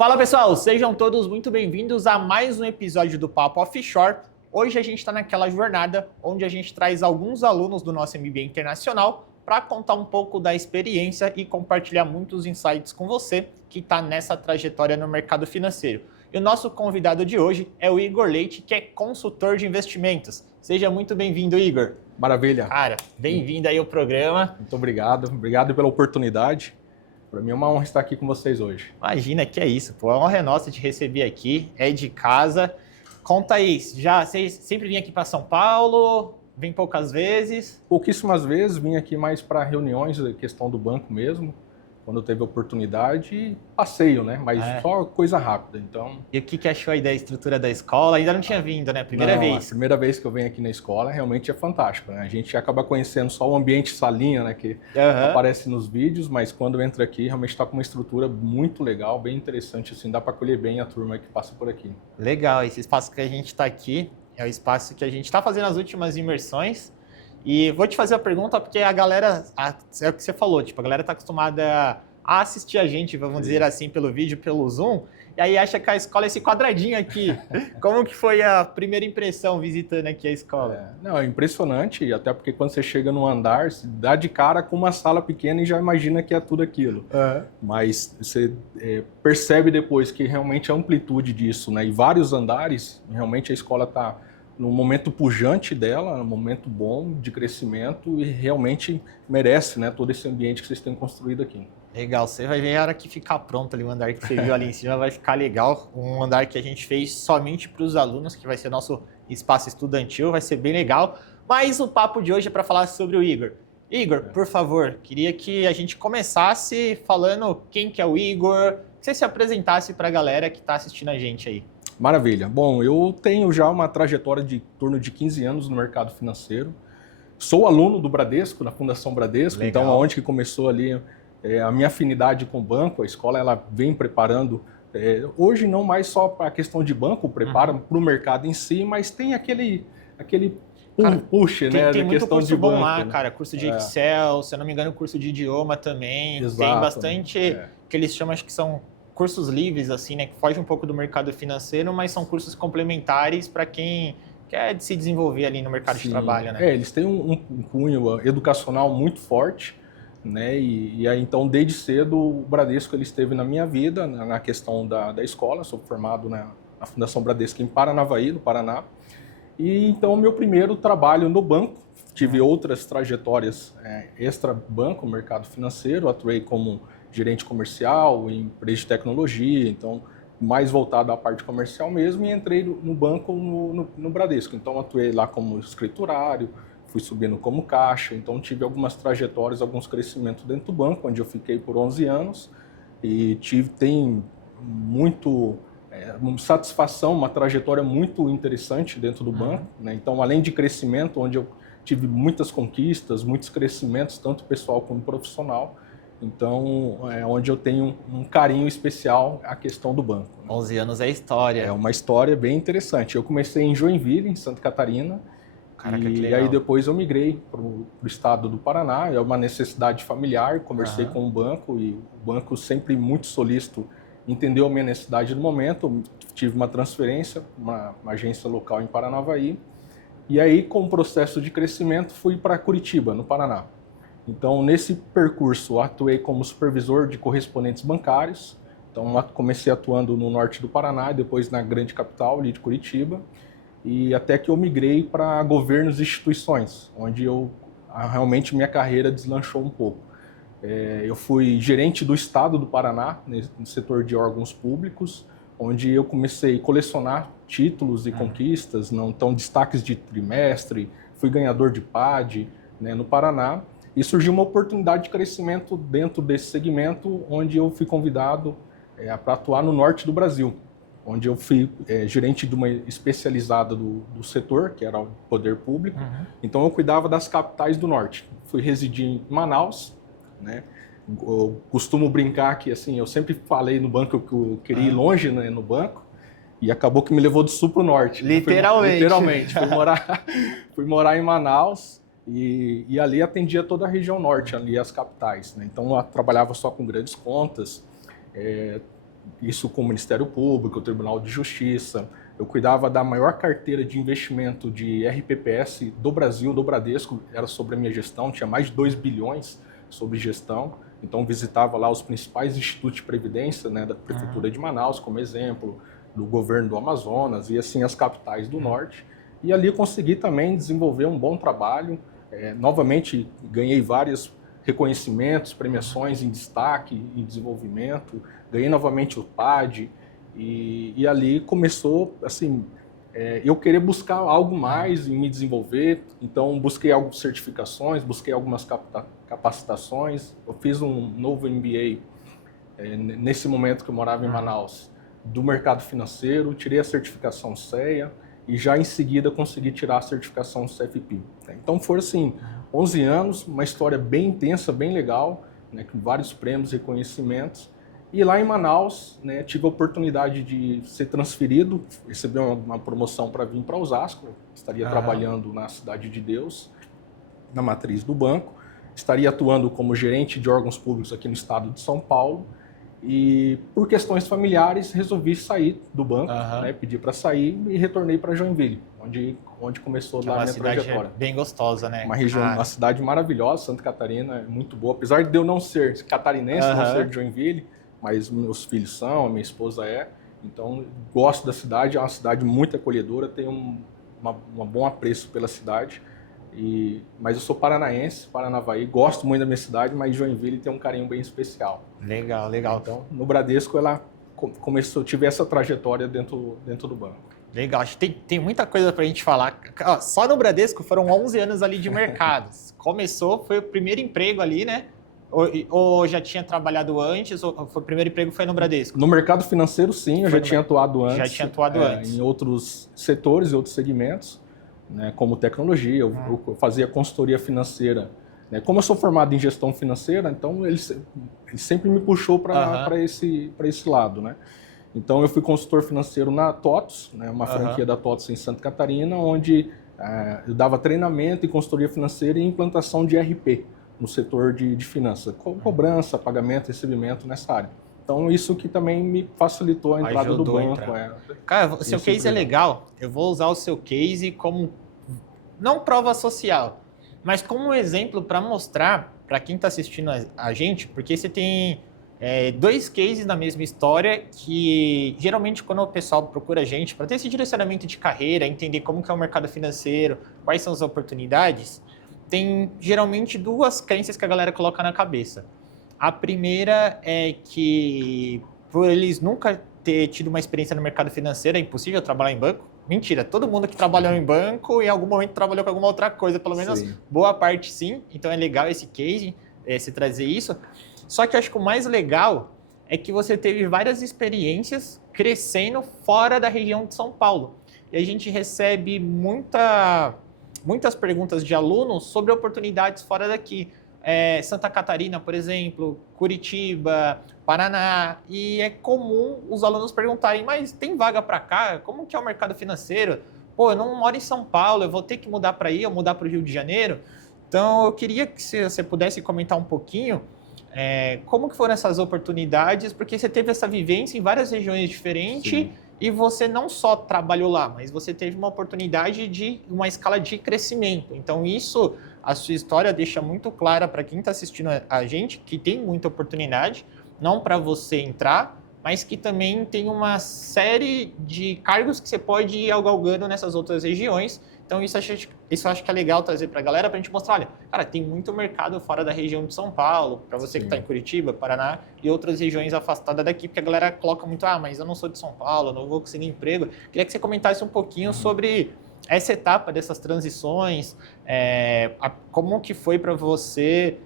Fala pessoal, sejam todos muito bem-vindos a mais um episódio do Papo Offshore. Hoje a gente está naquela jornada onde a gente traz alguns alunos do nosso MBA Internacional para contar um pouco da experiência e compartilhar muitos insights com você que está nessa trajetória no mercado financeiro. E o nosso convidado de hoje é o Igor Leite, que é consultor de investimentos. Seja muito bem-vindo, Igor. Maravilha. Cara, bem-vindo aí ao programa. Muito obrigado. Obrigado pela oportunidade. Para mim é uma honra estar aqui com vocês hoje. Imagina, que é isso, pô. É uma honra nossa te receber aqui, é de casa. Conta aí, vocês sempre vêm aqui para São Paulo, vem poucas vezes? Pouquíssimas vezes, vim aqui mais para reuniões, questão do banco mesmo, quando teve oportunidade, e passeio, né? Mas só coisa rápida, então... E o que achou aí da estrutura da escola? Ainda não tinha vindo, né? Primeira vez. A primeira vez que eu venho aqui na escola realmente é fantástico, né? A gente acaba conhecendo só o ambiente salinha, né? Que aparece nos vídeos, mas quando entra aqui realmente está com uma estrutura muito legal, bem interessante, assim, dá para acolher bem a turma que passa por aqui. Legal, esse espaço que a gente está aqui é o espaço que a gente está fazendo as últimas imersões. E vou te fazer a pergunta porque a galera, é o que você falou, tipo, a galera está acostumada a assistir a gente, vamos dizer assim, pelo vídeo, pelo Zoom, e aí acha que a escola é esse quadradinho aqui. Como que foi a primeira impressão visitando aqui a escola? Não, é impressionante, até porque quando você chega no andar, você dá de cara com uma sala pequena e já imagina que é tudo aquilo. Mas você percebe depois que realmente a amplitude disso, né? E vários andares, realmente a escola está num momento pujante dela, num momento bom de crescimento e realmente merece, né, todo esse ambiente que vocês têm construído aqui. Legal, você vai ver a hora que ficar pronto ali, o andar que você viu ali em cima vai ficar legal. Um andar que a gente fez somente para os alunos, que vai ser nosso espaço estudantil, vai ser bem legal. Mas o papo de hoje é para falar sobre o Igor. Igor, por favor, queria que a gente começasse falando quem que é o Igor, que você se apresentasse para a galera que está assistindo a gente aí. Maravilha. Bom, eu tenho já uma trajetória de torno de 15 anos no mercado financeiro. Sou aluno do Bradesco, da Fundação Bradesco, legal. Então onde que começou ali a minha afinidade com o banco, a escola ela vem preparando, hoje não mais só para a questão de banco, prepara para o mercado em si, mas tem aquele push, né, tem da muito questão curso de bom banco. lá, né? cara, curso de Excel, se eu não me engano, curso de idioma também. Exato, tem bastante, que eles chamam, acho que são cursos livres, assim, né, que fogem um pouco do mercado financeiro, mas são cursos complementares para quem quer se desenvolver ali no mercado de trabalho, né? Eles têm um cunho educacional muito forte, né? E aí, então, desde cedo, o Bradesco ele esteve na minha vida, na questão da escola. Sou formado na Fundação Bradesco em Paranavaí, no Paraná. E então, meu primeiro trabalho no banco, tive outras trajetórias extra-banco, mercado financeiro, atuei como gerente comercial, em empresa de tecnologia, então mais voltado à parte comercial mesmo, e entrei no banco no Bradesco. Então atuei lá como escriturário, fui subindo como caixa, então tive algumas trajetórias, alguns crescimentos dentro do banco, onde eu fiquei por 11 anos e tem muito satisfação, uma trajetória muito interessante dentro do banco, né? Então além de crescimento, onde eu tive muitas conquistas, muitos crescimentos, tanto pessoal como profissional. Então, é onde eu tenho um carinho especial à questão do banco. 11 anos é história. É uma história bem interessante. Eu comecei em Joinville, em Santa Catarina. Caraca, que legal. E aí depois eu migrei para o estado do Paraná. É uma necessidade familiar, conversei com o banco e o banco sempre muito solícito, entendeu a minha necessidade no momento. Eu tive uma transferência, uma agência local em Paranavaí. E aí, com o processo de crescimento, fui para Curitiba, no Paraná. Então, nesse percurso, atuei como supervisor de correspondentes bancários. Então, comecei atuando no norte do Paraná e depois na grande capital, ali de Curitiba. E até que eu migrei para governos e instituições, onde realmente minha carreira deslanchou um pouco. Eu fui gerente do estado do Paraná, no setor de órgãos públicos, onde eu comecei a colecionar títulos e conquistas, então destaques de trimestre, fui ganhador de PAD, né, no Paraná. E surgiu uma oportunidade de crescimento dentro desse segmento, onde eu fui convidado para atuar no norte do Brasil, onde eu fui gerente de uma especializada do setor, que era o poder público. Então eu cuidava das capitais do norte. Fui residir em Manaus, né? Eu costumo brincar que assim, eu sempre falei no banco que eu queria ir longe, né, no banco, e acabou que me levou do sul para o norte. Literalmente. Literalmente. Fui morar em Manaus. E ali atendia toda a região norte, ali as capitais, né? Então eu trabalhava só com grandes contas, isso com o Ministério Público, o Tribunal de Justiça. Eu cuidava da maior carteira de investimento de RPPS do Brasil, do Bradesco, era sobre a minha gestão, tinha mais de 2 bilhões sobre gestão. Então, visitava lá os principais institutos de previdência, né, da Prefeitura de Manaus, como exemplo, do governo do Amazonas e assim as capitais do Norte. E ali consegui também desenvolver um bom trabalho. Novamente, ganhei vários reconhecimentos, premiações em destaque, em desenvolvimento. Ganhei novamente o PAD. E ali começou, assim, eu querer buscar algo mais e me desenvolver. Então, busquei algumas certificações, busquei algumas capacitações. Eu fiz um novo MBA, nesse momento que eu morava em Manaus, do mercado financeiro, tirei a certificação CEA e já em seguida consegui tirar a certificação CFP. Então, foram, assim, 11 anos, uma história bem intensa, bem legal, né, com vários prêmios e reconhecimentos. E lá em Manaus, né, tive a oportunidade de ser transferido, recebi uma promoção para vir para Osasco, estaria trabalhando na Cidade de Deus, na matriz do banco, estaria atuando como gerente de órgãos públicos aqui no estado de São Paulo, e por questões familiares resolvi sair do banco, né, pedi para sair e retornei para Joinville, onde começou lá a minha trajetória. Bem gostosa, né? Uma região, uma cidade maravilhosa, Santa Catarina, é muito boa, apesar de eu não ser catarinense, não ser de Joinville, mas meus filhos são, a minha esposa é, então gosto da cidade, é uma cidade muito acolhedora, tenho um bom apreço pela cidade, mas eu sou paranaense, Paranavaí, gosto muito da minha cidade, mas Joinville tem um carinho bem especial. Legal, legal. Então, no Bradesco, ela tive essa trajetória dentro do banco. Legal, acho que tem muita coisa pra gente falar. Só no Bradesco foram 11 anos ali de mercado. Começou, foi o primeiro emprego ali, né? Ou já tinha trabalhado antes, ou o primeiro emprego foi no Bradesco? No mercado financeiro, sim, eu já tinha atuado antes. Já tinha atuado antes. Em outros setores e outros segmentos, né, como tecnologia, eu fazia consultoria financeira. Né? Como eu sou formado em gestão financeira, então ele sempre me puxou para esse lado, né? Então eu fui consultor financeiro na TOTVS, né, uma franquia da TOTVS em Santa Catarina, onde eu dava treinamento e consultoria financeira e implantação de ERP no setor de finanças, cobrança, pagamento, recebimento nessa área. Então, isso que também me facilitou a entrada do banco. Cara, o seu case é legal. Eu vou usar o seu case como, não prova social, mas como um exemplo para mostrar para quem está assistindo a gente, porque você tem dois cases na mesma história que, geralmente, quando o pessoal procura a gente para ter esse direcionamento de carreira, entender como que é o mercado financeiro, quais são as oportunidades, tem geralmente duas crenças que a galera coloca na cabeça. A primeira é que, por eles nunca ter tido uma experiência no mercado financeiro, é impossível trabalhar em banco. Mentira, todo mundo que trabalhou em banco em algum momento trabalhou com alguma outra coisa, pelo menos boa parte sim. Então é legal esse case, se trazer isso. Só que eu acho que o mais legal é que você teve várias experiências crescendo fora da região de São Paulo. E a gente recebe muitas perguntas de alunos sobre oportunidades fora daqui. Santa Catarina, por exemplo, Curitiba, Paraná, e é comum os alunos perguntarem, mas tem vaga para cá? Como que é o mercado financeiro? Pô, eu não moro em São Paulo, eu vou ter que mudar para aí, ou mudar para o Rio de Janeiro? Então, eu queria que você pudesse comentar um pouquinho como que foram essas oportunidades, porque você teve essa vivência em várias regiões diferentes. Sim. E você não só trabalhou lá, mas você teve uma oportunidade de uma escala de crescimento. Então isso, a sua história deixa muito clara para quem está assistindo a gente, que tem muita oportunidade, não para você entrar, mas que também tem uma série de cargos que você pode ir galgando nessas outras regiões. Então isso acho que é legal trazer para a galera, para a gente mostrar, olha, cara, tem muito mercado fora da região de São Paulo, para você que está em Curitiba, Paraná e outras regiões afastadas daqui, porque a galera coloca muito, mas eu não sou de São Paulo, não vou conseguir emprego. Queria que você comentasse um pouquinho sobre essa etapa dessas transições, como que foi para você,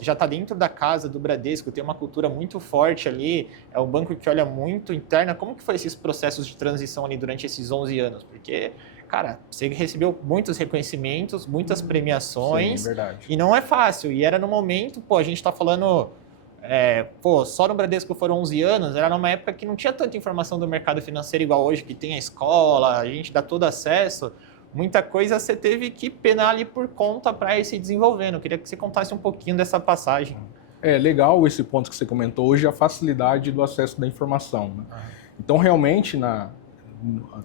já está dentro da casa do Bradesco, tem uma cultura muito forte ali, é um banco que olha muito interna. Como que foi esses processos de transição ali durante esses 11 anos? Porque, cara, você recebeu muitos reconhecimentos, muitas premiações. Sim, verdade. E não é fácil. E era no momento, a gente está falando, só no Bradesco foram 11 anos, era numa época que não tinha tanta informação do mercado financeiro igual hoje, que tem a escola, a gente dá todo acesso. Muita coisa você teve que penar ali por conta para ir se desenvolvendo. Eu queria que você contasse um pouquinho dessa passagem. É legal esse ponto que você comentou hoje, a facilidade do acesso da informação, né? Então, realmente,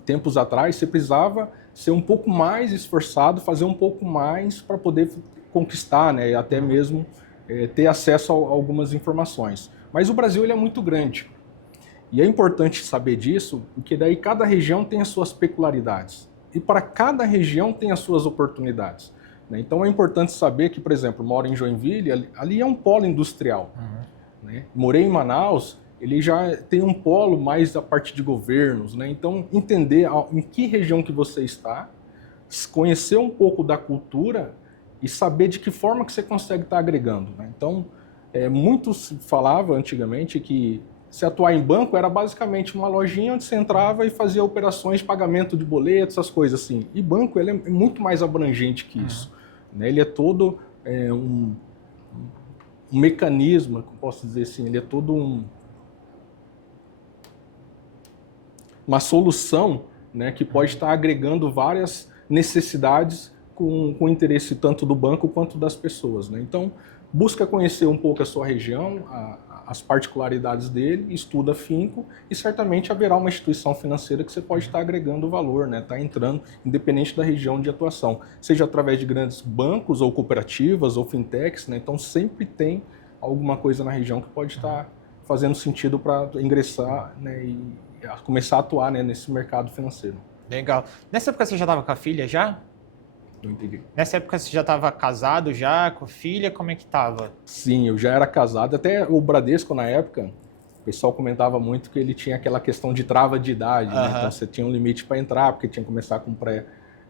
tempos atrás, você precisava ser um pouco mais esforçado, fazer um pouco mais para poder conquistar, né? E até mesmo ter acesso a algumas informações. Mas o Brasil ele é muito grande. E é importante saber disso, porque daí cada região tem as suas peculiaridades. E para cada região tem as suas oportunidades. Né? Então é importante saber que, por exemplo, moro em Joinville, ali é um polo industrial. Né? Morei em Manaus, ele já tem um polo mais da parte de governos. Né? Então entender em que região que você está, conhecer um pouco da cultura e saber de que forma que você consegue estar agregando. Né? Então, muitos falavam antigamente que se atuar em banco era basicamente uma lojinha onde você entrava e fazia operações de pagamento de boletos, essas coisas assim. E banco ele é muito mais abrangente que isso. Né? Ele é todo um mecanismo, como posso dizer assim, ele é todo uma solução, né, que pode estar agregando várias necessidades com o interesse tanto do banco quanto das pessoas. Né? Então, busca conhecer um pouco a sua região, as particularidades dele, estuda afinco e certamente haverá uma instituição financeira que você pode estar agregando valor, né? Está entrando, independente da região de atuação, seja através de grandes bancos ou cooperativas ou fintechs, né? Então sempre tem alguma coisa na região que pode estar fazendo sentido para ingressar, né? E começar a atuar, né? Nesse mercado financeiro. Legal. Nessa época você já estava com a filha já? Não entendi. Nessa época você já estava casado já, com filha, como é que estava? Sim, eu já era casado. Até o Bradesco, na época, o pessoal comentava muito que ele tinha aquela questão de trava de idade. Né? Então você tinha um limite para entrar, porque tinha que começar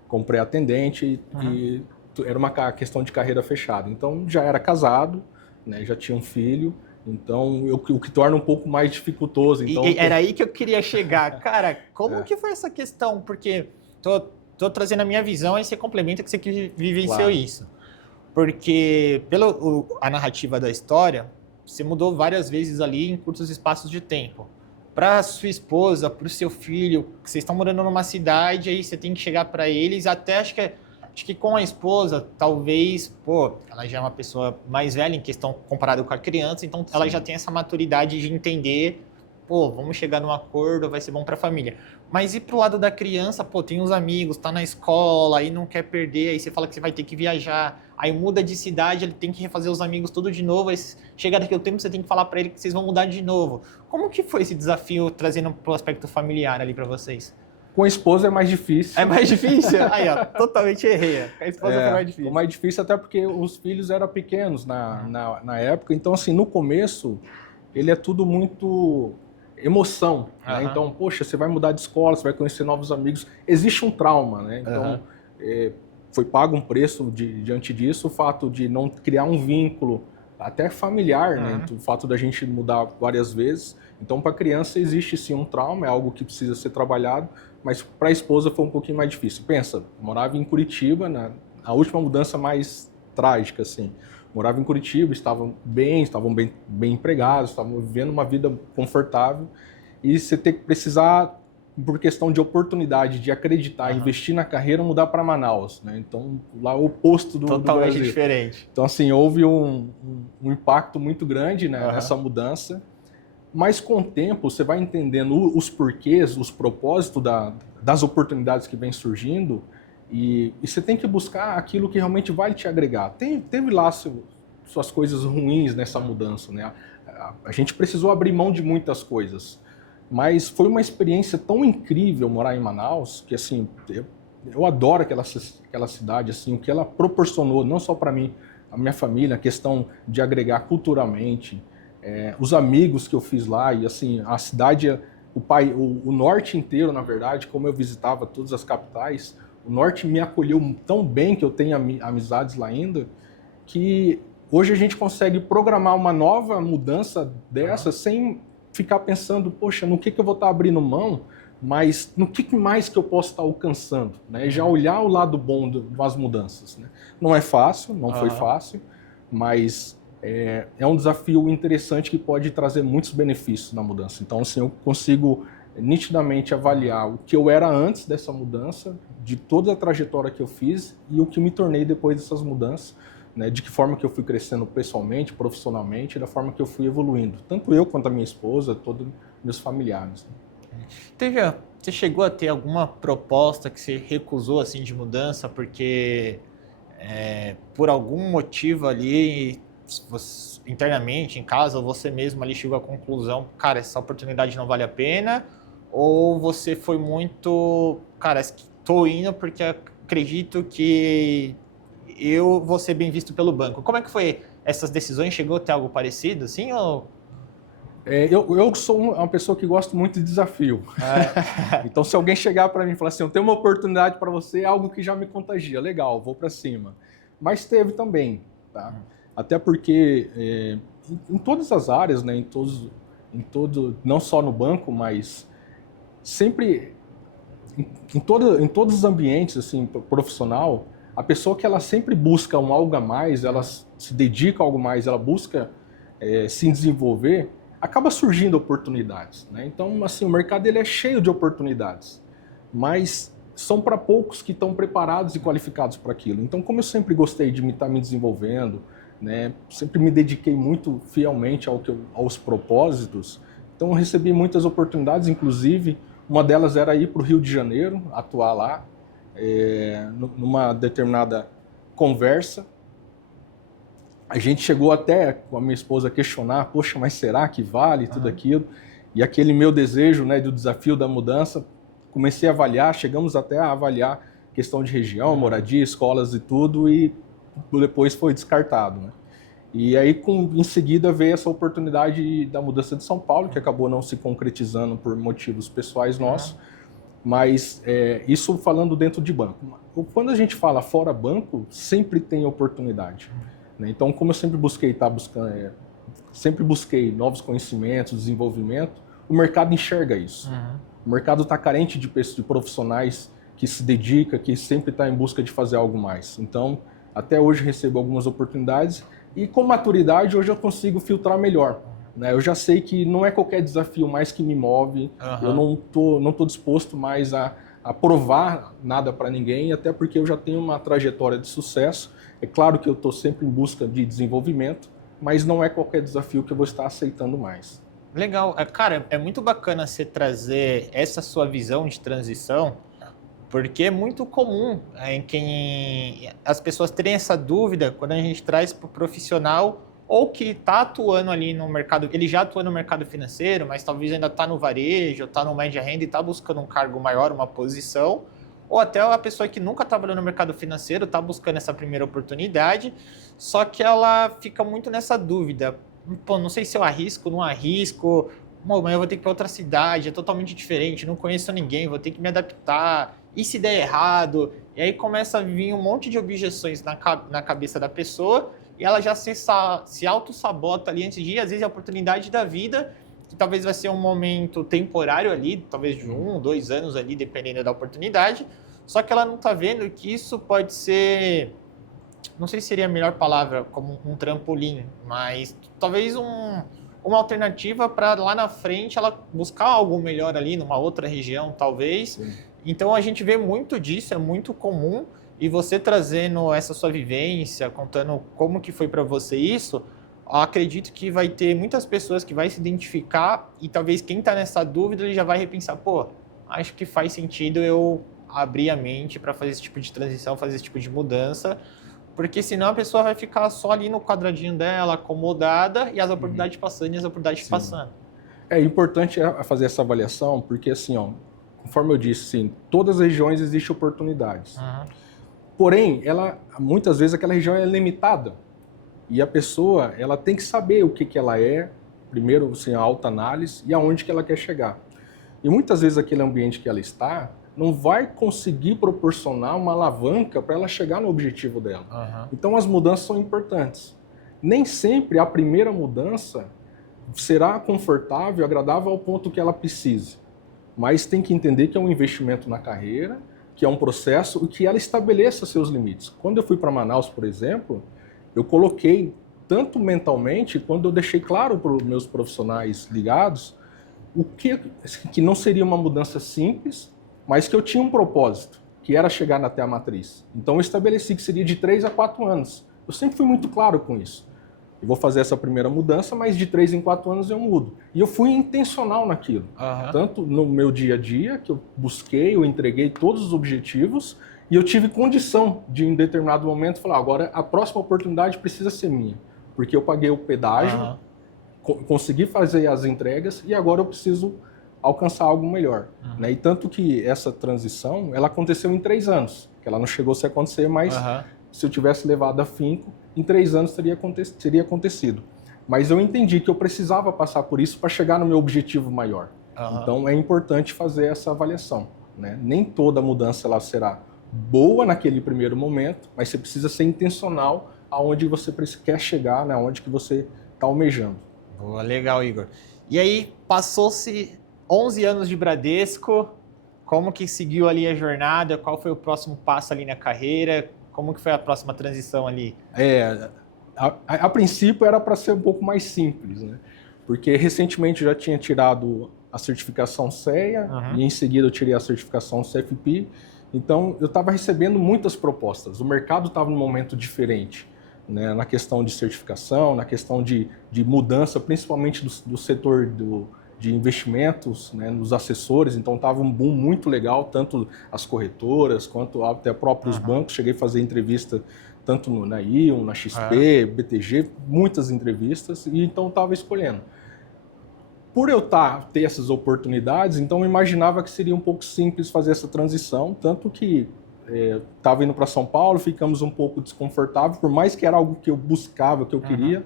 com pré-atendente e era uma questão de carreira fechada. Então já era casado, né? Já tinha um filho. Então, o que torna um pouco mais dificultoso. Então, era aí que eu queria chegar. Cara, como que foi essa questão? Porque tô trazendo a minha visão e você complementa que você vivenciou isso. Porque a narrativa da história, você mudou várias vezes ali em curtos espaços de tempo. Para sua esposa, para o seu filho, que vocês estão morando numa cidade, aí você tem que chegar para eles, até acho que com a esposa, talvez, ela já é uma pessoa mais velha em questão comparado com a criança, então ela já tem essa maturidade de entender, vamos chegar num acordo, vai ser bom para a família. Mas e pro lado da criança, tem os amigos, tá na escola, aí não quer perder, aí você fala que você vai ter que viajar, aí muda de cidade, ele tem que refazer os amigos tudo de novo, aí chega daqui a um tempo você tem que falar para ele que vocês vão mudar de novo. Como que foi esse desafio trazendo pro aspecto familiar ali para vocês? Com a esposa é mais difícil. É mais difícil? Aí, ó, totalmente errei. Com a esposa foi mais difícil. Foi mais difícil até porque os filhos eram pequenos na época, então assim, no começo, ele é tudo muito emoção, né? Então, poxa, você vai mudar de escola, você vai conhecer novos amigos, existe um trauma, né? Então, foi pago um preço diante disso, o fato de não criar um vínculo até familiar, né? O fato da gente mudar várias vezes. Então, para a criança existe sim um trauma, é algo que precisa ser trabalhado, mas para a esposa foi um pouquinho mais difícil. Pensa, eu morava em Curitiba, a última mudança mais trágica, assim. Morava em Curitiba, estavam bem empregados, estavam vivendo uma vida confortável e você ter que precisar, por questão de oportunidade, de acreditar, investir na carreira, mudar para Manaus, né? Então, lá o oposto do Brasil. Totalmente diferente. Então, assim, houve um impacto muito grande, né, nessa mudança, mas com o tempo você vai entendendo os porquês, os propósitos das oportunidades que vêm surgindo. E você tem que buscar aquilo que realmente vai te agregar. Teve lá suas coisas ruins nessa mudança, né? A gente precisou abrir mão de muitas coisas, mas foi uma experiência tão incrível morar em Manaus, que assim, eu adoro aquela cidade, assim, o que ela proporcionou, não só para mim, a minha família, a questão de agregar culturalmente, os amigos que eu fiz lá, e assim, a cidade, o norte inteiro, na verdade, como eu visitava todas as capitais, o norte me acolheu tão bem, que eu tenho amizades lá ainda, que hoje a gente consegue programar uma nova mudança dessa sem ficar pensando, poxa, no que eu vou estar abrindo mão, mas no que mais que eu posso estar alcançando, né? E já olhar o lado bom das mudanças, né? Não é fácil, não foi fácil, mas é um desafio interessante que pode trazer muitos benefícios na mudança. Então, assim, eu consigo nitidamente avaliar o que eu era antes dessa mudança, de toda a trajetória que eu fiz e o que me tornei depois dessas mudanças, né, de que forma que eu fui crescendo pessoalmente, profissionalmente, da forma que eu fui evoluindo. Tanto eu quanto a minha esposa, todos meus familiares. Você chegou a ter alguma proposta que você recusou assim de mudança porque por algum motivo ali internamente em casa ou você mesmo ali chegou à conclusão, cara, essa oportunidade não vale a pena? Ou você foi muito, cara, estou indo porque acredito que eu vou ser bem visto pelo banco? Como é que foi essas decisões? Chegou a ter algo parecido assim ou... Eu sou uma pessoa que gosta muito de desafio. Então, se alguém chegar para mim e falar assim, eu tenho uma oportunidade para você, é algo que já me contagia. Legal, vou para cima. Mas teve também, tá? Até porque em todas as áreas, né, não só no banco, mas sempre em todos os ambientes assim, profissional, a pessoa que ela sempre busca um algo a mais, ela se dedica a algo mais, ela busca se desenvolver, acaba surgindo oportunidades, né? Então, assim, o mercado ele é cheio de oportunidades, mas são para poucos que estão preparados e qualificados para aquilo. Então, como eu sempre gostei de estar me desenvolvendo, né, sempre me dediquei muito fielmente aos propósitos, então eu recebi muitas oportunidades, inclusive uma delas era ir para o Rio de Janeiro, atuar lá, numa determinada conversa. A gente chegou até com a minha esposa a questionar, poxa, mas será que vale tudo aquilo? E aquele meu desejo, né, do desafio da mudança, comecei a avaliar, chegamos até a avaliar questão de região, moradia, escolas e tudo, e depois foi descartado, né? E aí, em seguida, veio essa oportunidade da mudança de São Paulo, que acabou não se concretizando por motivos pessoais nossos, mas isso falando dentro de banco. Quando a gente fala fora banco, sempre tem oportunidade. Então, como eu sempre busquei sempre busquei novos conhecimentos, desenvolvimento, o mercado enxerga isso. O mercado está carente de profissionais que se dedicam, que sempre está em busca de fazer algo mais. Então, até hoje recebo algumas oportunidades e com maturidade hoje eu consigo filtrar melhor. Né? Eu já sei que não é qualquer desafio mais que me move, eu não tô disposto mais a provar nada para ninguém, até porque eu já tenho uma trajetória de sucesso. É claro que eu estou sempre em busca de desenvolvimento, mas não é qualquer desafio que eu vou estar aceitando mais. Legal. Cara, é muito bacana você trazer essa sua visão de transição, porque é muito comum as pessoas terem essa dúvida quando a gente traz para o profissional ou que está atuando ali no mercado, ele já atua no mercado financeiro, mas talvez ainda está no varejo, está no média renda e está buscando um cargo maior, uma posição, ou até a pessoa que nunca trabalhou no mercado financeiro está buscando essa primeira oportunidade, só que ela fica muito nessa dúvida. Pô, não sei se eu arrisco, não arrisco, mas eu vou ter que ir para outra cidade, é totalmente diferente, não conheço ninguém, vou ter que me adaptar, e se der errado? E aí começa a vir um monte de objeções na cabeça da pessoa e ela já se auto-sabota ali antes de ir, às vezes é a oportunidade da vida, que talvez vai ser um momento temporário ali, talvez de 1, 2 anos ali, dependendo da oportunidade, só que ela não está vendo que isso pode ser, não sei se seria a melhor palavra, como um trampolim, mas talvez uma alternativa para lá na frente ela buscar algo melhor ali, numa outra região, talvez. Sim. Então a gente vê muito disso, é muito comum, e você trazendo essa sua vivência, contando como que foi para você isso, eu acredito que vai ter muitas pessoas que vai se identificar e talvez quem está nessa dúvida ele já vai repensar, pô, acho que faz sentido eu abrir a mente para fazer esse tipo de transição, fazer esse tipo de mudança, porque senão a pessoa vai ficar só ali no quadradinho dela, acomodada, e as oportunidades passando e as oportunidades passando. É importante fazer essa avaliação, porque assim, ó, conforme eu disse, sim, todas as regiões existem oportunidades. Porém, muitas vezes aquela região é limitada. E a pessoa ela tem que saber o que ela é, primeiro assim, a autoanálise, e aonde que ela quer chegar. E muitas vezes aquele ambiente que ela está não vai conseguir proporcionar uma alavanca para ela chegar no objetivo dela. Então as mudanças são importantes. Nem sempre a primeira mudança será confortável, agradável ao ponto que ela precise. Mas tem que entender que é um investimento na carreira, que é um processo e que ela estabeleça seus limites. Quando eu fui para Manaus, por exemplo, eu coloquei, tanto mentalmente, quando eu deixei claro para os meus profissionais ligados, que não seria uma mudança simples, mas que eu tinha um propósito, que era chegar até a matriz. Então eu estabeleci que seria de 3 a 4 anos. eu sempre fui muito claro com isso. Eu vou fazer essa primeira mudança, mas de 3 em 4 anos eu mudo. E eu fui intencional naquilo. Tanto no meu dia a dia, que eu busquei, eu entreguei todos os objetivos, e eu tive condição de, em determinado momento, falar, agora a próxima oportunidade precisa ser minha. Porque eu paguei o pedágio, consegui fazer as entregas, e agora eu preciso alcançar algo melhor. Né? E tanto que essa transição, ela aconteceu em 3 anos. Que ela não chegou a se acontecer, mas se eu tivesse levado afinco, em 3 anos teria acontecido. Mas eu entendi que eu precisava passar por isso para chegar no meu objetivo maior. Então é importante fazer essa avaliação. Né? Nem toda mudança ela será boa naquele primeiro momento, mas você precisa ser intencional aonde você quer chegar, né? Onde que você está almejando. Boa, legal, Igor. E aí, passou-se 11 anos de Bradesco, como que seguiu ali a jornada? Qual foi o próximo passo ali na carreira? Como que foi a próxima transição ali? A princípio era para ser um pouco mais simples, né? Porque recentemente eu já tinha tirado a certificação CEA e em seguida eu tirei a certificação CFP. Então eu estava recebendo muitas propostas. O mercado estava num momento diferente, né? Na questão de certificação, na questão de mudança, principalmente do setor de investimentos, né, nos assessores. Então estava um boom muito legal, tanto as corretoras quanto até próprios bancos. Cheguei a fazer entrevista tanto na Ion, na XP, BTG, muitas entrevistas, e então estava escolhendo. Por eu ter essas oportunidades, então eu imaginava que seria um pouco simples fazer essa transição, tanto que estava indo para São Paulo, ficamos um pouco desconfortáveis, por mais que era algo que eu buscava, que eu queria,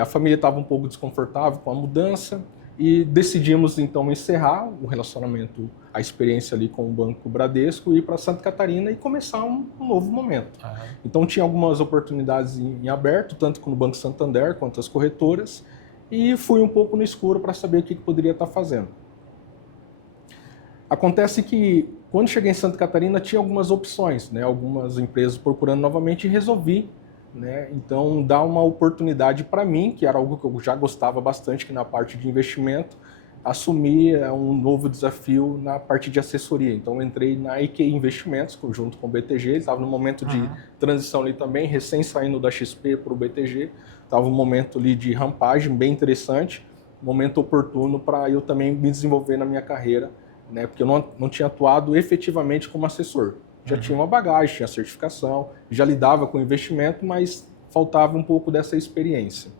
a família estava um pouco desconfortável com a mudança, e decidimos então encerrar o relacionamento, a experiência ali com o Banco Bradesco, ir para Santa Catarina e começar um novo momento. Então tinha algumas oportunidades em aberto, tanto com o Banco Santander quanto as corretoras, e fui um pouco no escuro para saber o que poderia estar fazendo. Acontece que quando cheguei em Santa Catarina tinha algumas opções, né? Algumas empresas procurando novamente, e resolvi, né? Então dar uma oportunidade para mim, que era algo que eu já gostava bastante, que na parte de investimento, assumir um novo desafio na parte de assessoria. Então eu entrei na EQI Investimentos, junto com o BTG, ele estava no momento de transição ali também, recém saindo da XP para o BTG, estava um momento ali de rampagem bem interessante, momento oportuno para eu também me desenvolver na minha carreira, né? Porque eu não tinha atuado efetivamente como assessor. Já tinha uma bagagem, tinha certificação, já lidava com investimento, mas faltava um pouco dessa experiência.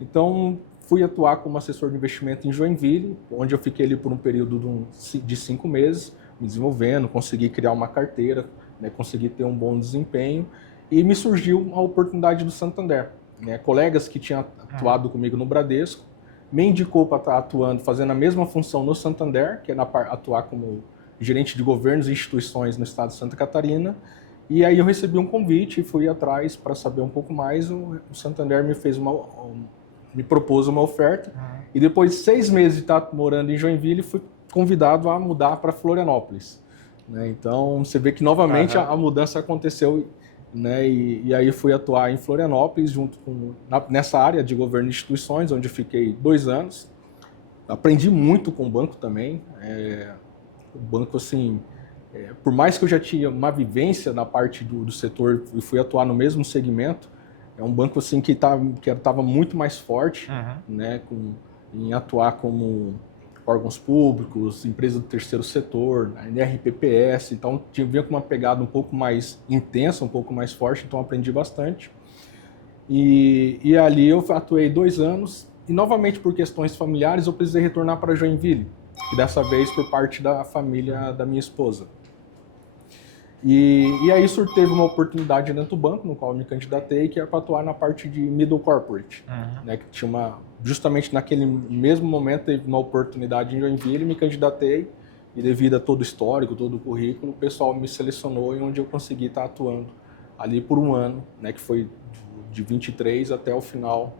Então, fui atuar como assessor de investimento em Joinville, onde eu fiquei ali por um período de 5 meses, me desenvolvendo, consegui criar uma carteira, né, consegui ter um bom desempenho, e me surgiu a oportunidade do Santander. Né, colegas que tinham atuado comigo no Bradesco, me indicou para estar atuando, fazendo a mesma função no Santander, que é atuar como gerente de governos e instituições no estado de Santa Catarina, e aí eu recebi um convite e fui atrás para saber um pouco mais. O Santander me propôs uma oferta, e depois de 6 meses de estar morando em Joinville, fui convidado a mudar para Florianópolis. Né? Então você vê que novamente a mudança aconteceu, né? E aí fui atuar em Florianópolis, nessa área de governo de instituições, onde eu fiquei 2 anos. Aprendi muito com o banco também. O banco, assim, por mais que eu já tinha uma vivência na parte do setor e fui atuar no mesmo segmento, é um banco assim que estava muito mais forte, né, em atuar como órgãos públicos, empresas do terceiro setor, NRPPS, então vinha com uma pegada um pouco mais intensa, um pouco mais forte, então aprendi bastante. E ali eu atuei 2 anos, e novamente por questões familiares eu precisei retornar para Joinville, e dessa vez por parte da família da minha esposa. E aí teve uma oportunidade dentro do banco, no qual eu me candidatei, que era para atuar na parte de middle corporate. Né, que tinha justamente naquele mesmo momento teve uma oportunidade em Joinville, me candidatei, e devido a todo o histórico, todo o currículo, o pessoal me selecionou, e onde eu consegui estar atuando ali por 1 ano, né, que foi de 23 até o final,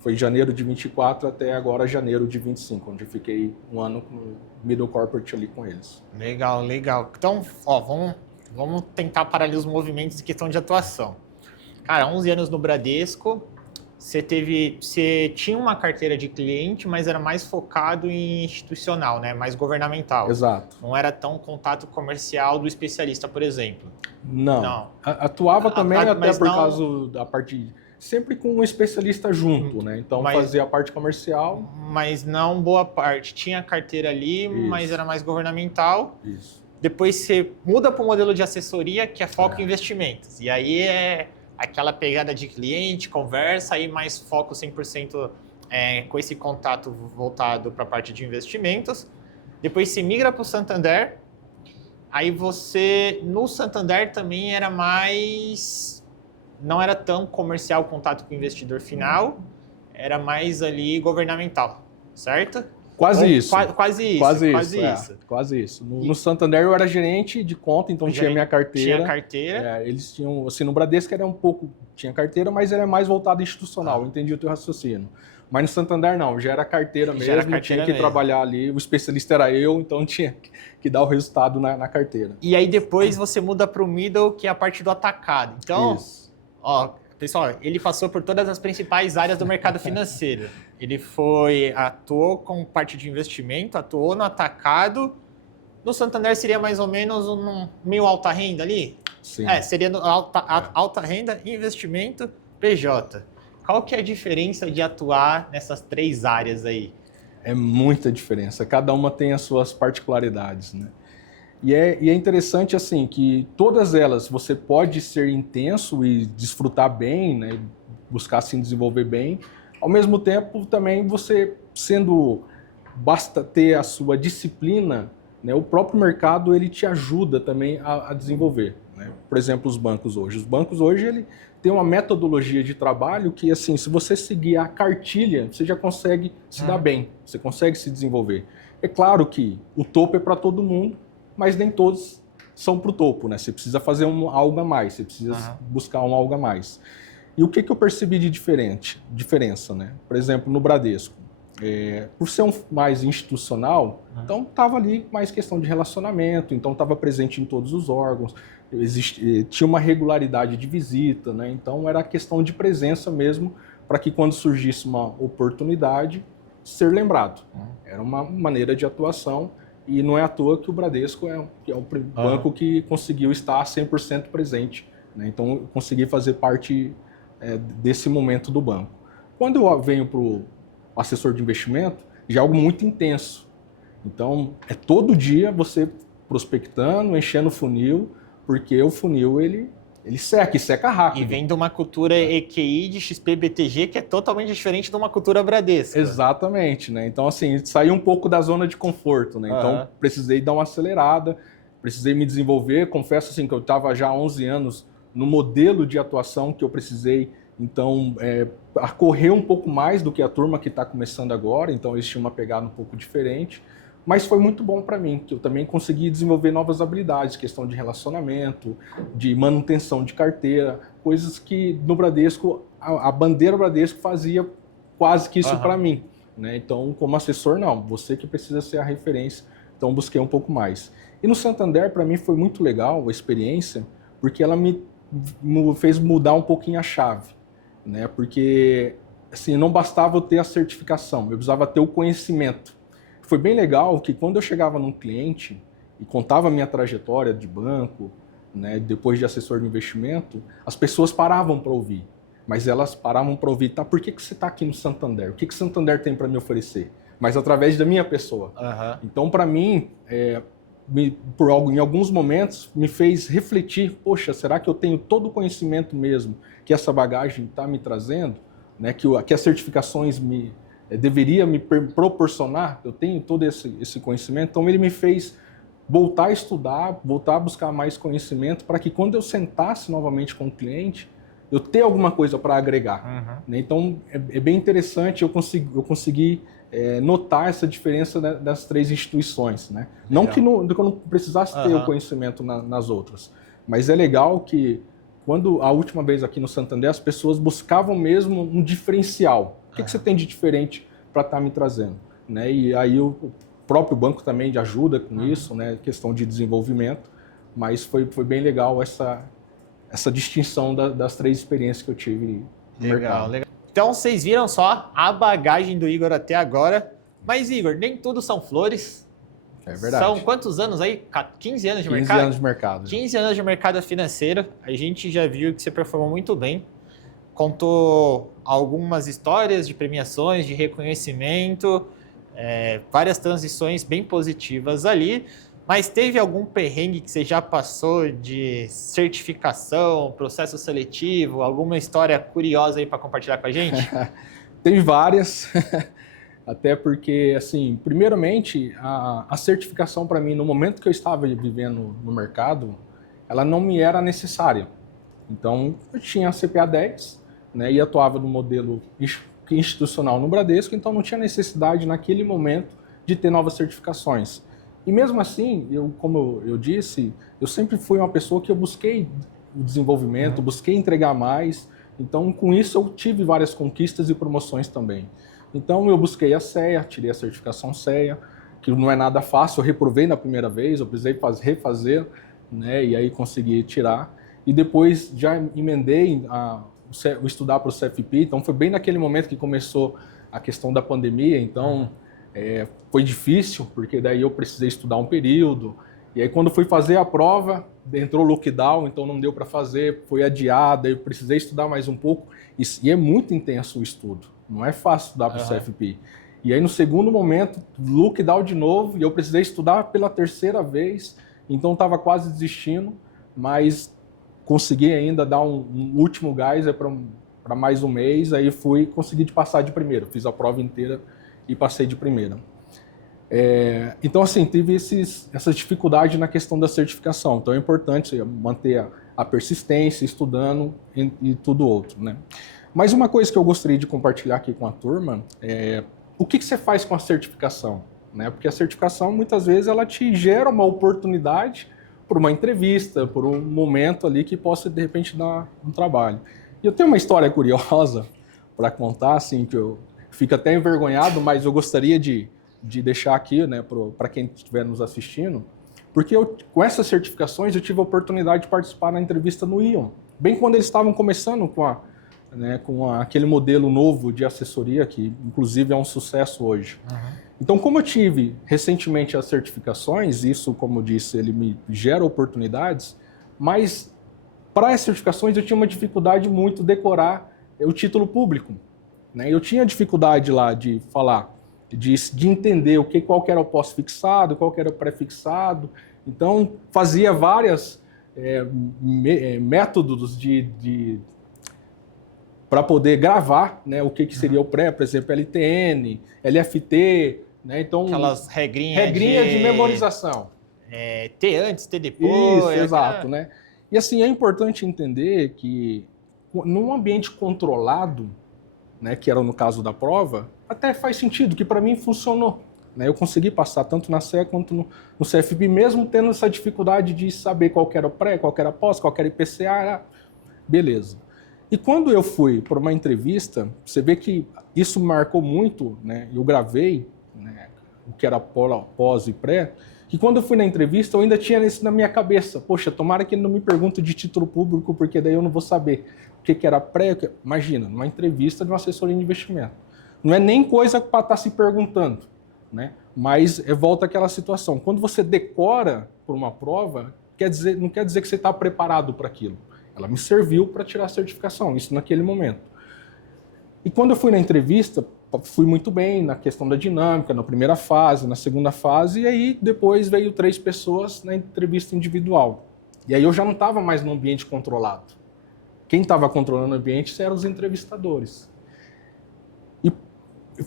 foi janeiro de 24 até agora janeiro de 25, onde eu fiquei 1 ano com o middle corporate ali com eles. Legal, legal. Então, vamos tentar parar ali os movimentos de questão de atuação. Cara, 11 anos no Bradesco, você tinha uma carteira de cliente, mas era mais focado em institucional, né? Mais governamental. Exato. Não era tão contato comercial do especialista, por exemplo. Não. Atuava também até por causa da parte... Sempre com um especialista junto, né? Então fazia a parte comercial. Mas não boa parte. Tinha carteira ali, mas era mais governamental. Isso. Depois você muda para o modelo de assessoria, que é foco em investimentos. E aí é aquela pegada de cliente, conversa, aí mais foco 100% com esse contato voltado para a parte de investimentos. Depois você migra para o Santander. Aí você, no Santander também era mais... Não era tão comercial o contato com o investidor final, era mais ali governamental, certo? Quase isso. Quase isso. No Santander eu era gerente de conta, então tinha minha carteira. Tinha carteira. Eles tinham, assim, no Bradesco era um pouco, tinha carteira, mas era mais voltado institucional, eu entendi o teu raciocínio. Mas no Santander não, já era carteira mesmo, tinha que trabalhar ali, o especialista era eu, então tinha que dar o resultado na carteira. E aí depois você muda para o middle, que é a parte do atacado. Então, pessoal, ele passou por todas as principais áreas do mercado financeiro. Ele atuou com parte de investimento, atuou no atacado. No Santander seria mais ou menos meio alta renda ali? Sim. Seria alta renda, investimento, PJ. Qual que é a diferença de atuar nessas 3 áreas aí? É muita diferença. Cada uma tem as suas particularidades, né? E é interessante, assim, que todas elas você pode ser intenso e desfrutar bem, né? Buscar se desenvolver bem. Ao mesmo tempo, também basta ter a sua disciplina, né? O próprio mercado, ele te ajuda também a desenvolver, né? Por exemplo, os bancos hoje. Os bancos hoje, ele tem uma metodologia de trabalho que, assim, se você seguir a cartilha, você já consegue se dar bem, você consegue se desenvolver. É claro que o topo é para todo mundo, mas nem todos são para o topo, né? Você precisa fazer algo a mais, você precisa buscar algo a mais. E o que eu percebi de diferença, né? Por exemplo, no Bradesco, por ser mais institucional, então estava ali mais questão de relacionamento, então estava presente em todos os órgãos, tinha uma regularidade de visita, né? Então era questão de presença mesmo, para que quando surgisse uma oportunidade, ser lembrado. Era uma maneira de atuação. E não é à toa que o Bradesco é o banco que conseguiu estar 100% presente, né? Então, eu consegui fazer parte desse momento do banco. Quando eu venho para o assessor de investimento, já é algo muito intenso. Então, é todo dia você prospectando, enchendo o funil, porque o funil, ele seca rápido. E vem de uma cultura EQI de XP BTG que é totalmente diferente de uma cultura Bradesco. Exatamente, né? Então, assim, saí um pouco da zona de conforto, né? Então, precisei dar uma acelerada, precisei me desenvolver. Confesso, assim, que eu estava já há 11 anos no modelo de atuação que eu precisei, então, correr um pouco mais do que a turma que está começando agora. Então, eles tinham uma pegada um pouco diferente. Mas foi muito bom para mim, que eu também consegui desenvolver novas habilidades, questão de relacionamento, de manutenção de carteira, coisas que no Bradesco, a bandeira Bradesco fazia quase que isso para mim, né? Então, como assessor, não, você que precisa ser a referência, então busquei um pouco mais. E no Santander, para mim, foi muito legal a experiência, porque ela me fez mudar um pouquinho a chave, né? Porque, assim, não bastava eu ter a certificação, eu precisava ter o conhecimento. Foi bem legal que quando eu chegava num cliente e contava a minha trajetória de banco, né, depois de assessor de investimento, as pessoas paravam para ouvir. Mas elas paravam para ouvir, tá, por que você está aqui no Santander? O que o Santander tem para me oferecer? Mas através da minha pessoa. Então, para mim, em alguns momentos, me fez refletir, poxa, será que eu tenho todo o conhecimento mesmo que essa bagagem está me trazendo? Né, que as certificações deveria me proporcionar, eu tenho todo esse conhecimento, então ele me fez voltar a estudar, voltar a buscar mais conhecimento, para que quando eu sentasse novamente com o cliente, eu ter alguma coisa para agregar. Né? Então é bem interessante, eu consegui notar essa diferença das 3 instituições. Né? Não que eu não precisasse ter o conhecimento nas outras, mas é legal que quando a última vez aqui no Santander, as pessoas buscavam mesmo um diferencial. O que você tem de diferente para estar me trazendo? Né? E aí o próprio banco também ajuda com isso, né? Questão de desenvolvimento, mas foi bem legal essa distinção das 3 experiências que eu tive no mercado. Legal. Então, vocês viram só a bagagem do Igor até agora. Mas, Igor, nem tudo são flores. É verdade. São quantos anos aí? 15 anos de 15 mercado? anos de mercado. 15 anos de mercado financeiro. A gente já viu que você performou muito bem. Contou algumas histórias de premiações, de reconhecimento, várias transições bem positivas ali. Mas teve algum perrengue que você já passou de certificação, processo seletivo, alguma história curiosa aí para compartilhar com a gente? Tem várias, até porque, assim, primeiramente, a certificação para mim, no momento que eu estava vivendo no mercado, ela não me era necessária. Então, eu tinha a CPA 10, né, e atuava no modelo institucional no Bradesco, então não tinha necessidade, naquele momento, de ter novas certificações. E mesmo assim, como eu disse, eu sempre fui uma pessoa que eu busquei o desenvolvimento, busquei entregar mais. Então, com isso, eu tive várias conquistas e promoções também. Então, eu busquei a CEA, tirei a certificação CEA, que não é nada fácil, eu reprovei na primeira vez, eu precisei refazer, né, e aí consegui tirar. E depois já emendei o estudar para o CFP, então foi bem naquele momento que começou a questão da pandemia, então... foi difícil, porque daí eu precisei estudar um período, e aí quando fui fazer a prova, entrou o lockdown, então não deu para fazer, foi adiada, eu precisei estudar mais um pouco, e é muito intenso o estudo, não é fácil estudar para o CFP. E aí no segundo momento, lockdown de novo, e eu precisei estudar pela terceira vez, então estava quase desistindo, mas consegui ainda dar um último gás para mais um mês, aí consegui passar de primeiro, fiz a prova inteira e passei de primeira. Então, assim, tive essa dificuldade na questão da certificação. Então, é importante manter a persistência, estudando e tudo outro, né? Mas uma coisa que eu gostaria de compartilhar aqui com a turma é o que você faz com a certificação, né? Porque a certificação, muitas vezes, ela te gera uma oportunidade por uma entrevista, por um momento ali que possa, de repente, dar um trabalho. E eu tenho uma história curiosa para contar, assim, que eu fico até envergonhado, mas eu gostaria de deixar aqui, né, para quem estiver nos assistindo, porque com essas certificações eu tive a oportunidade de participar na entrevista no Ion, bem quando eles estavam começando com aquele modelo novo de assessoria, que inclusive é um sucesso hoje. Então, como eu tive recentemente as certificações, isso, como eu disse, ele me gera oportunidades, mas para as certificações eu tinha uma dificuldade muito de decorar o título público. Eu tinha dificuldade lá de falar, de entender qual que era o pós-fixado, qual que era o pré-fixado. Então, fazia vários métodos para poder gravar, né, o que seria o pré, por exemplo, LTN, LFT. Né? Então, aquelas regrinhas de memorização. T antes, T depois. Isso, exato. Né? E assim, é importante entender que num ambiente controlado, né, que era no caso da prova, até faz sentido, que para mim funcionou. Né? Eu consegui passar tanto na CE quanto no CFP, mesmo tendo essa dificuldade de saber qual que era o pré, qual que era pós, qual que era IPCA, beleza. E quando eu fui para uma entrevista, você vê que isso me marcou muito, né? Eu gravei, né, o que era pós e pré, que quando eu fui na entrevista eu ainda tinha isso na minha cabeça. Poxa, tomara que ele não me pergunte de título público, porque daí eu não vou saber o que era pré. Imagina, numa entrevista de uma assessoria de investimento. Não é nem coisa para estar se perguntando, né? Mas volta àquela situação. Quando você decora por uma prova, não quer dizer que você está preparado para aquilo. Ela me serviu para tirar a certificação, isso naquele momento. E quando eu fui na entrevista, fui muito bem na questão da dinâmica, na primeira fase, na segunda fase, e aí depois veio 3 pessoas na entrevista individual. E aí eu já não estava mais no ambiente controlado. Quem estava controlando o ambiente eram os entrevistadores. E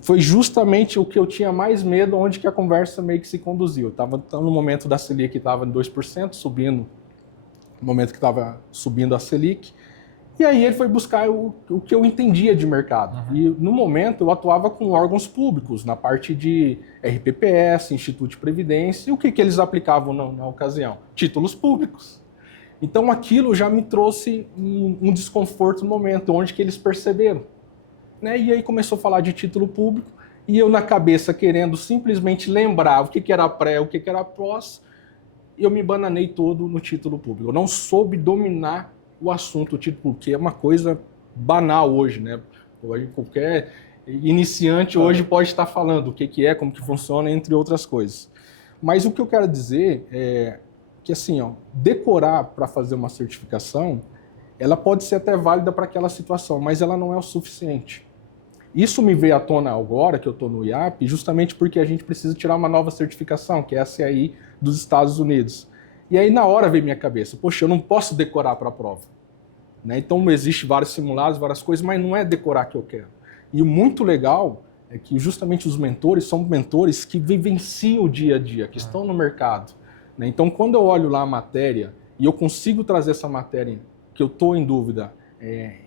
foi justamente o que eu tinha mais medo, onde que a conversa meio que se conduziu. Estava no momento da Selic que estava em 2%, subindo, no momento que estava subindo a Selic, e aí ele foi buscar o que eu entendia de mercado. E no momento eu atuava com órgãos públicos, na parte de RPPS, Instituto de Previdência, e o que eles aplicavam na ocasião? Títulos públicos. Então aquilo já me trouxe um desconforto no momento, onde que eles perceberam. Né? E aí começou a falar de título público, e eu na cabeça querendo simplesmente lembrar o que era pré, o que era pós, eu me bananei todo no título público. Eu não soube dominar o assunto, o título público, que é uma coisa banal hoje, né? Qualquer iniciante hoje pode estar falando o que é, como que funciona, entre outras coisas. Mas o que eu quero dizer é que, assim, decorar para fazer uma certificação, ela pode ser até válida para aquela situação, mas ela não é o suficiente. Isso me veio à tona agora, que eu estou no IAP, justamente porque a gente precisa tirar uma nova certificação, que é a CAI dos Estados Unidos. E aí, na hora, veio minha cabeça, poxa, eu não posso decorar para a prova. Né? Então, existem vários simulados, várias coisas, mas não é decorar que eu quero. E o muito legal é que justamente os mentores são mentores que vivenciam o dia a dia, que estão no mercado. Né? Então, quando eu olho lá a matéria e eu consigo trazer essa matéria que eu estou em dúvida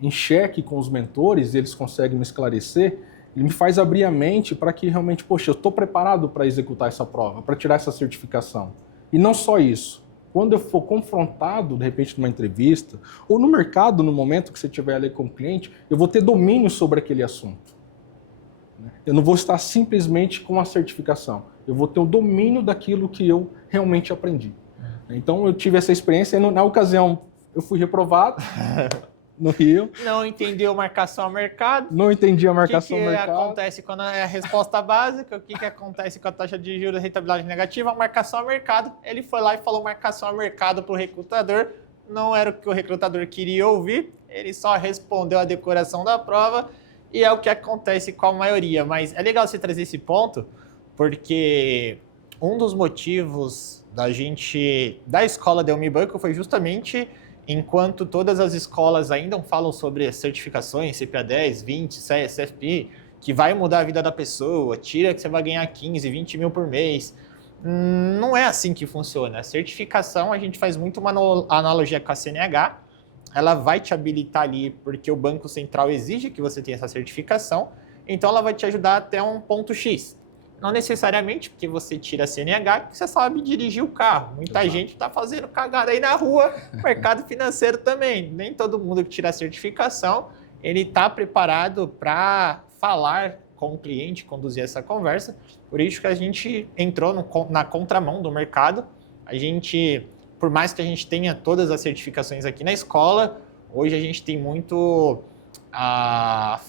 em xeque com os mentores, e eles conseguem me esclarecer, ele me faz abrir a mente para que realmente, poxa, eu estou preparado para executar essa prova, para tirar essa certificação. E não só isso, quando eu for confrontado, de repente, numa entrevista, ou no mercado, no momento que você estiver ali com o cliente, eu vou ter domínio sobre aquele assunto. Eu não vou estar simplesmente com a certificação, eu vou ter o domínio daquilo que eu realmente aprendi. Então, eu tive essa experiência, e na ocasião, eu fui reprovado no Rio. Não entendeu marcação a mercado. Não entendi a marcação a mercado. O que acontece quando é a resposta básica? O que acontece com a taxa de juros e rentabilidade negativa? A marcação a mercado. Ele foi lá e falou marcação a mercado para o recrutador. Não era o que o recrutador queria ouvir. Ele só respondeu a decoração da prova. E é o que acontece com a maioria. Mas é legal você trazer esse ponto, porque um dos motivos da escola da Unibanco foi justamente... Enquanto todas as escolas ainda falam sobre certificações, CPA 10, 20, CFP, que vai mudar a vida da pessoa, tira que você vai ganhar 15, 20 mil por mês. Não é assim que funciona. A certificação, a gente faz muito uma analogia com a CNH. Ela vai te habilitar ali porque o Banco Central exige que você tenha essa certificação. Então, ela vai te ajudar até um ponto X. Não necessariamente porque você tira a CNH que você sabe dirigir o carro. Muita gente está fazendo cagada aí na rua, mercado financeiro também. Nem todo mundo que tira a certificação, ele está preparado para falar com o cliente, conduzir essa conversa. Por isso que a gente entrou na contramão do mercado. A gente, por mais que a gente tenha todas as certificações aqui na escola, hoje a gente tem muito...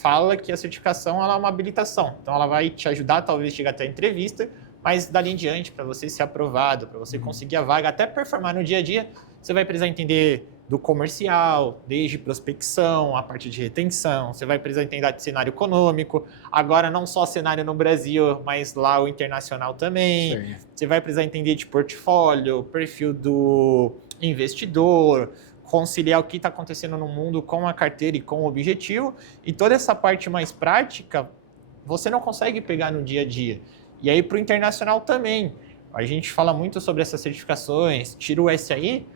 fala que a certificação ela é uma habilitação, então ela vai te ajudar talvez chegar até a entrevista, mas dali em diante, para você ser aprovado, para você conseguir a vaga, até performar no dia a dia, você vai precisar entender do comercial, desde prospecção, a parte de retenção, você vai precisar entender de cenário econômico, agora não só cenário no Brasil, mas lá o internacional também, sim. Você vai precisar entender de portfólio, perfil do investidor, conciliar o que está acontecendo no mundo com a carteira e com o objetivo, e toda essa parte mais prática, você não consegue pegar no dia a dia. E aí para o internacional também, a gente fala muito sobre essas certificações, tira o SAI,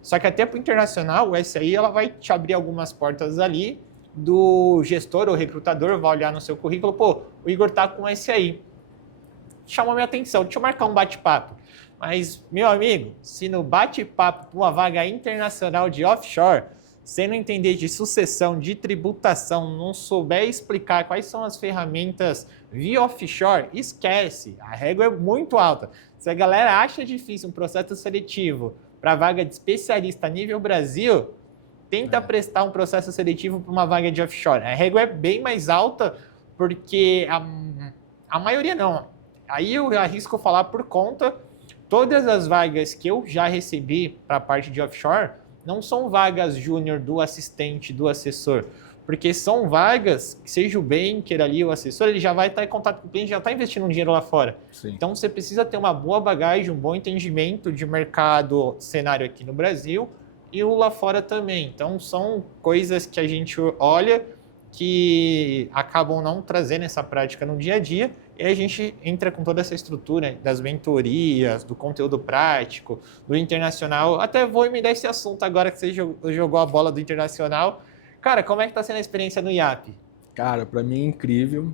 só que até para o internacional, o SAI ela vai te abrir algumas portas ali, do gestor ou recrutador vai olhar no seu currículo, pô, o Igor tá com SAI, chamou minha atenção, deixa eu marcar um bate-papo. Mas, meu amigo, se no bate-papo para uma vaga internacional de offshore, você não entender de sucessão, de tributação, não souber explicar quais são as ferramentas via offshore, esquece. A régua é muito alta. Se a galera acha difícil um processo seletivo para vaga de especialista a nível Brasil, tenta prestar um processo seletivo para uma vaga de offshore. A régua é bem mais alta porque a maioria não. Aí eu arrisco falar por conta... Todas as vagas que eu já recebi para a parte de offshore não são vagas júnior do assistente, do assessor, porque são vagas que seja o banker ali, o assessor, ele já vai estar em contato com o cliente, já está investindo um dinheiro lá fora. Sim. Então você precisa ter uma boa bagagem, um bom entendimento de mercado, cenário aqui no Brasil e o lá fora também. Então são coisas que a gente olha que acabam não trazendo essa prática no dia a dia, e aí a gente entra com toda essa estrutura das mentorias, do conteúdo prático, do internacional. Até vou me dar esse assunto agora que você jogou a bola do internacional. Cara, como é que está sendo a experiência no IAP? Cara, para mim é incrível.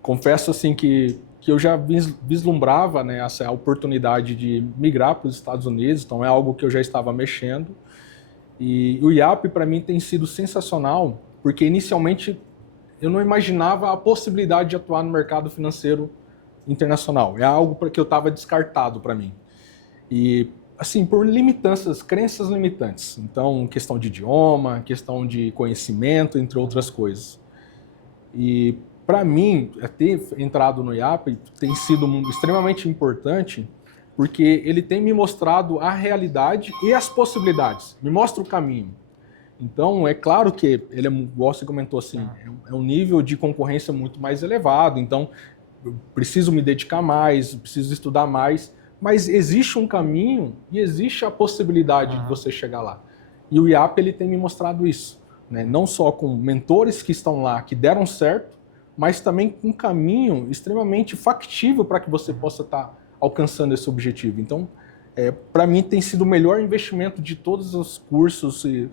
Confesso assim que eu já vislumbrava, né, essa oportunidade de migrar para os Estados Unidos, então é algo que eu já estava mexendo. E o IAP para mim tem sido sensacional, porque inicialmente eu não imaginava a possibilidade de atuar no mercado financeiro internacional. É algo que eu estava descartado para mim. E, assim, por limitâncias, crenças limitantes. Então, questão de idioma, questão de conhecimento, entre outras coisas. E para mim, ter entrado no IAP tem sido extremamente importante, porque ele tem me mostrado a realidade e as possibilidades, me mostra o caminho. Então, é claro que ele, igual você comentou assim, é um nível de concorrência muito mais elevado, então eu preciso me dedicar mais, preciso estudar mais, mas existe um caminho e existe a possibilidade de você chegar lá. E o IAP ele tem me mostrado isso, né? Não só com mentores que estão lá, que deram certo, mas também com um caminho extremamente factível para que você possa estar alcançando esse objetivo. Então, para mim tem sido o melhor investimento de todos os cursos e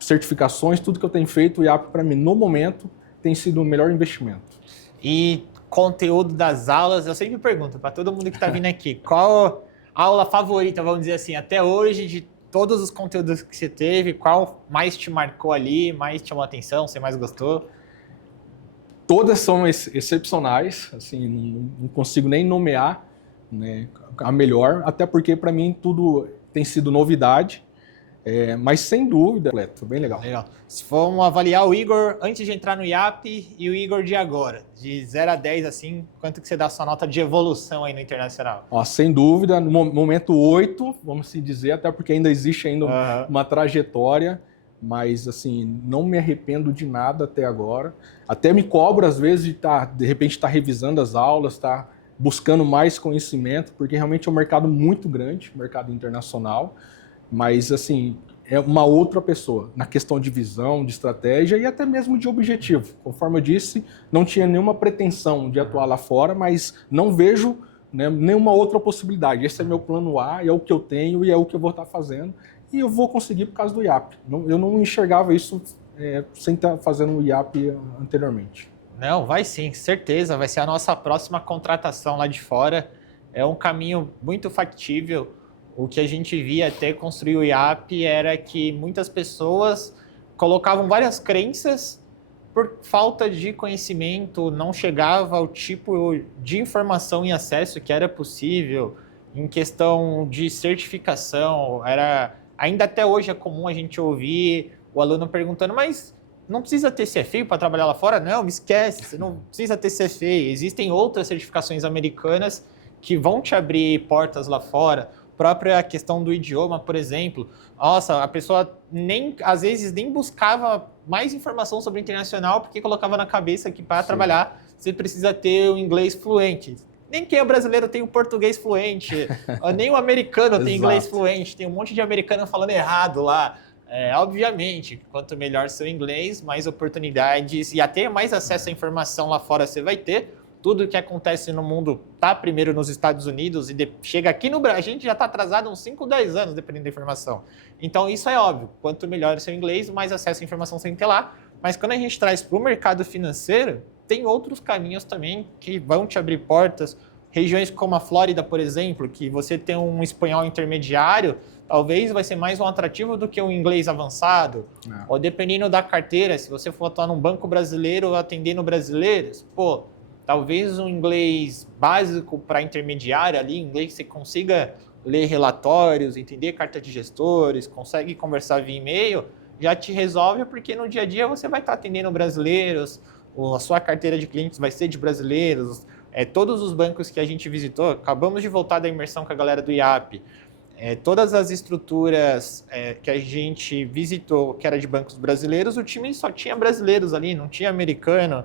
certificações, tudo que eu tenho feito, o IAP para mim no momento tem sido o melhor investimento. E conteúdo das aulas, eu sempre pergunto para todo mundo que está vindo aqui, qual a aula favorita, vamos dizer assim, até hoje, de todos os conteúdos que você teve, qual mais te marcou ali, mais te chamou a atenção, você mais gostou? Todas são excepcionais, assim, não consigo nem nomear, né, a melhor, até porque para mim tudo tem sido novidade, mas sem dúvida, foi bem legal. Legal. Se formos avaliar o Igor antes de entrar no IAP e o Igor de agora, de 0 a 10, assim, quanto que você dá a sua nota de evolução aí no internacional? Sem dúvida, no momento 8, vamos se dizer, até porque ainda existe ainda uma trajetória, mas assim, não me arrependo de nada até agora. Até me cobro às vezes de repente estar revisando as aulas, estar buscando mais conhecimento, porque realmente é um mercado muito grande, mercado internacional, mas assim, é uma outra pessoa na questão de visão, de estratégia e até mesmo de objetivo. Conforme eu disse, não tinha nenhuma pretensão de atuar lá fora, mas não vejo, né, nenhuma outra possibilidade. Esse é meu plano A, é o que eu tenho e é o que eu vou estar fazendo. E eu vou conseguir por causa do IAP. Eu não enxergava isso sem estar fazendo o IAP anteriormente. Não, vai sim, certeza. Vai ser a nossa próxima contratação lá de fora. É um caminho muito factível. O que a gente via até construir o IAP era que muitas pessoas colocavam várias crenças por falta de conhecimento, não chegava ao tipo de informação e acesso que era possível em questão de certificação. Ainda até hoje é comum a gente ouvir o aluno perguntando, mas não precisa ter CFA para trabalhar lá fora? Não, me esquece, você não precisa ter CFA. Existem outras certificações americanas que vão te abrir portas lá fora. Própria questão do idioma, por exemplo. Nossa, a pessoa às vezes nem buscava mais informação sobre o internacional porque colocava na cabeça que para trabalhar você precisa ter o inglês fluente. Nem quem é brasileiro tem o português fluente, nem o americano tem inglês fluente, tem um monte de americano falando errado lá. Obviamente, quanto melhor seu inglês, mais oportunidades e até mais acesso à informação lá fora você vai ter. Tudo que acontece no mundo está primeiro nos Estados Unidos e chega aqui no Brasil, a gente já está atrasado uns 5, 10 anos, dependendo da informação. Então, isso é óbvio. Quanto melhor o seu inglês, mais acesso à informação você tem que ter lá. Mas quando a gente traz para o mercado financeiro, tem outros caminhos também que vão te abrir portas. Regiões como a Flórida, por exemplo, que você tem um espanhol intermediário, talvez vai ser mais um atrativo do que um inglês avançado. Ou dependendo da carteira, se você for atuar num banco brasileiro atendendo brasileiros, talvez um inglês básico para intermediário ali, inglês que você consiga ler relatórios, entender carta de gestores, consegue conversar via e-mail, já te resolve, porque no dia a dia você vai estar atendendo brasileiros, a sua carteira de clientes vai ser de brasileiros, todos os bancos que a gente visitou, acabamos de voltar da imersão com a galera do IAP, todas as estruturas que a gente visitou, que era de bancos brasileiros, o time só tinha brasileiros ali, não tinha americano,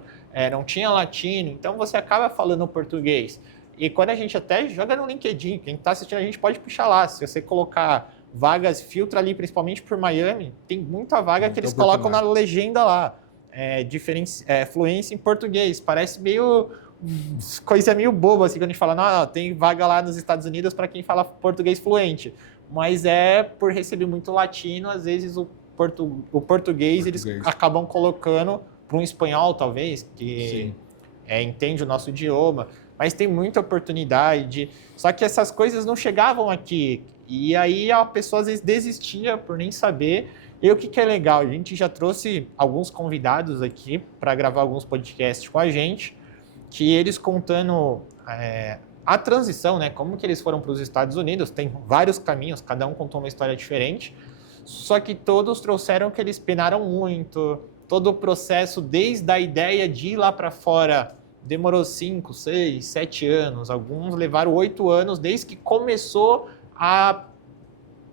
não tinha latino, então você acaba falando português. E quando a gente até joga no LinkedIn, quem está assistindo a gente pode puxar lá, se você colocar vagas, filtra ali, principalmente por Miami, tem muita vaga que eles colocam na legenda lá, fluência em português, parece coisa meio boba, assim, quando a gente fala, não, tem vaga lá nos Estados Unidos para quem fala português fluente, mas por receber muito latino, às vezes o português eles acabam colocando para um espanhol, talvez, que entende o nosso idioma, mas tem muita oportunidade, só que essas coisas não chegavam aqui, e aí a pessoa às vezes desistia por nem saber. E o que é legal, a gente já trouxe alguns convidados aqui para gravar alguns podcasts com a gente, que eles contando a transição, né, como que eles foram para os Estados Unidos, tem vários caminhos, cada um contou uma história diferente, só que todos trouxeram que eles penaram muito, todo o processo, desde a ideia de ir lá para fora, demorou 5, 6, 7 anos. Alguns levaram 8 anos, desde que começou a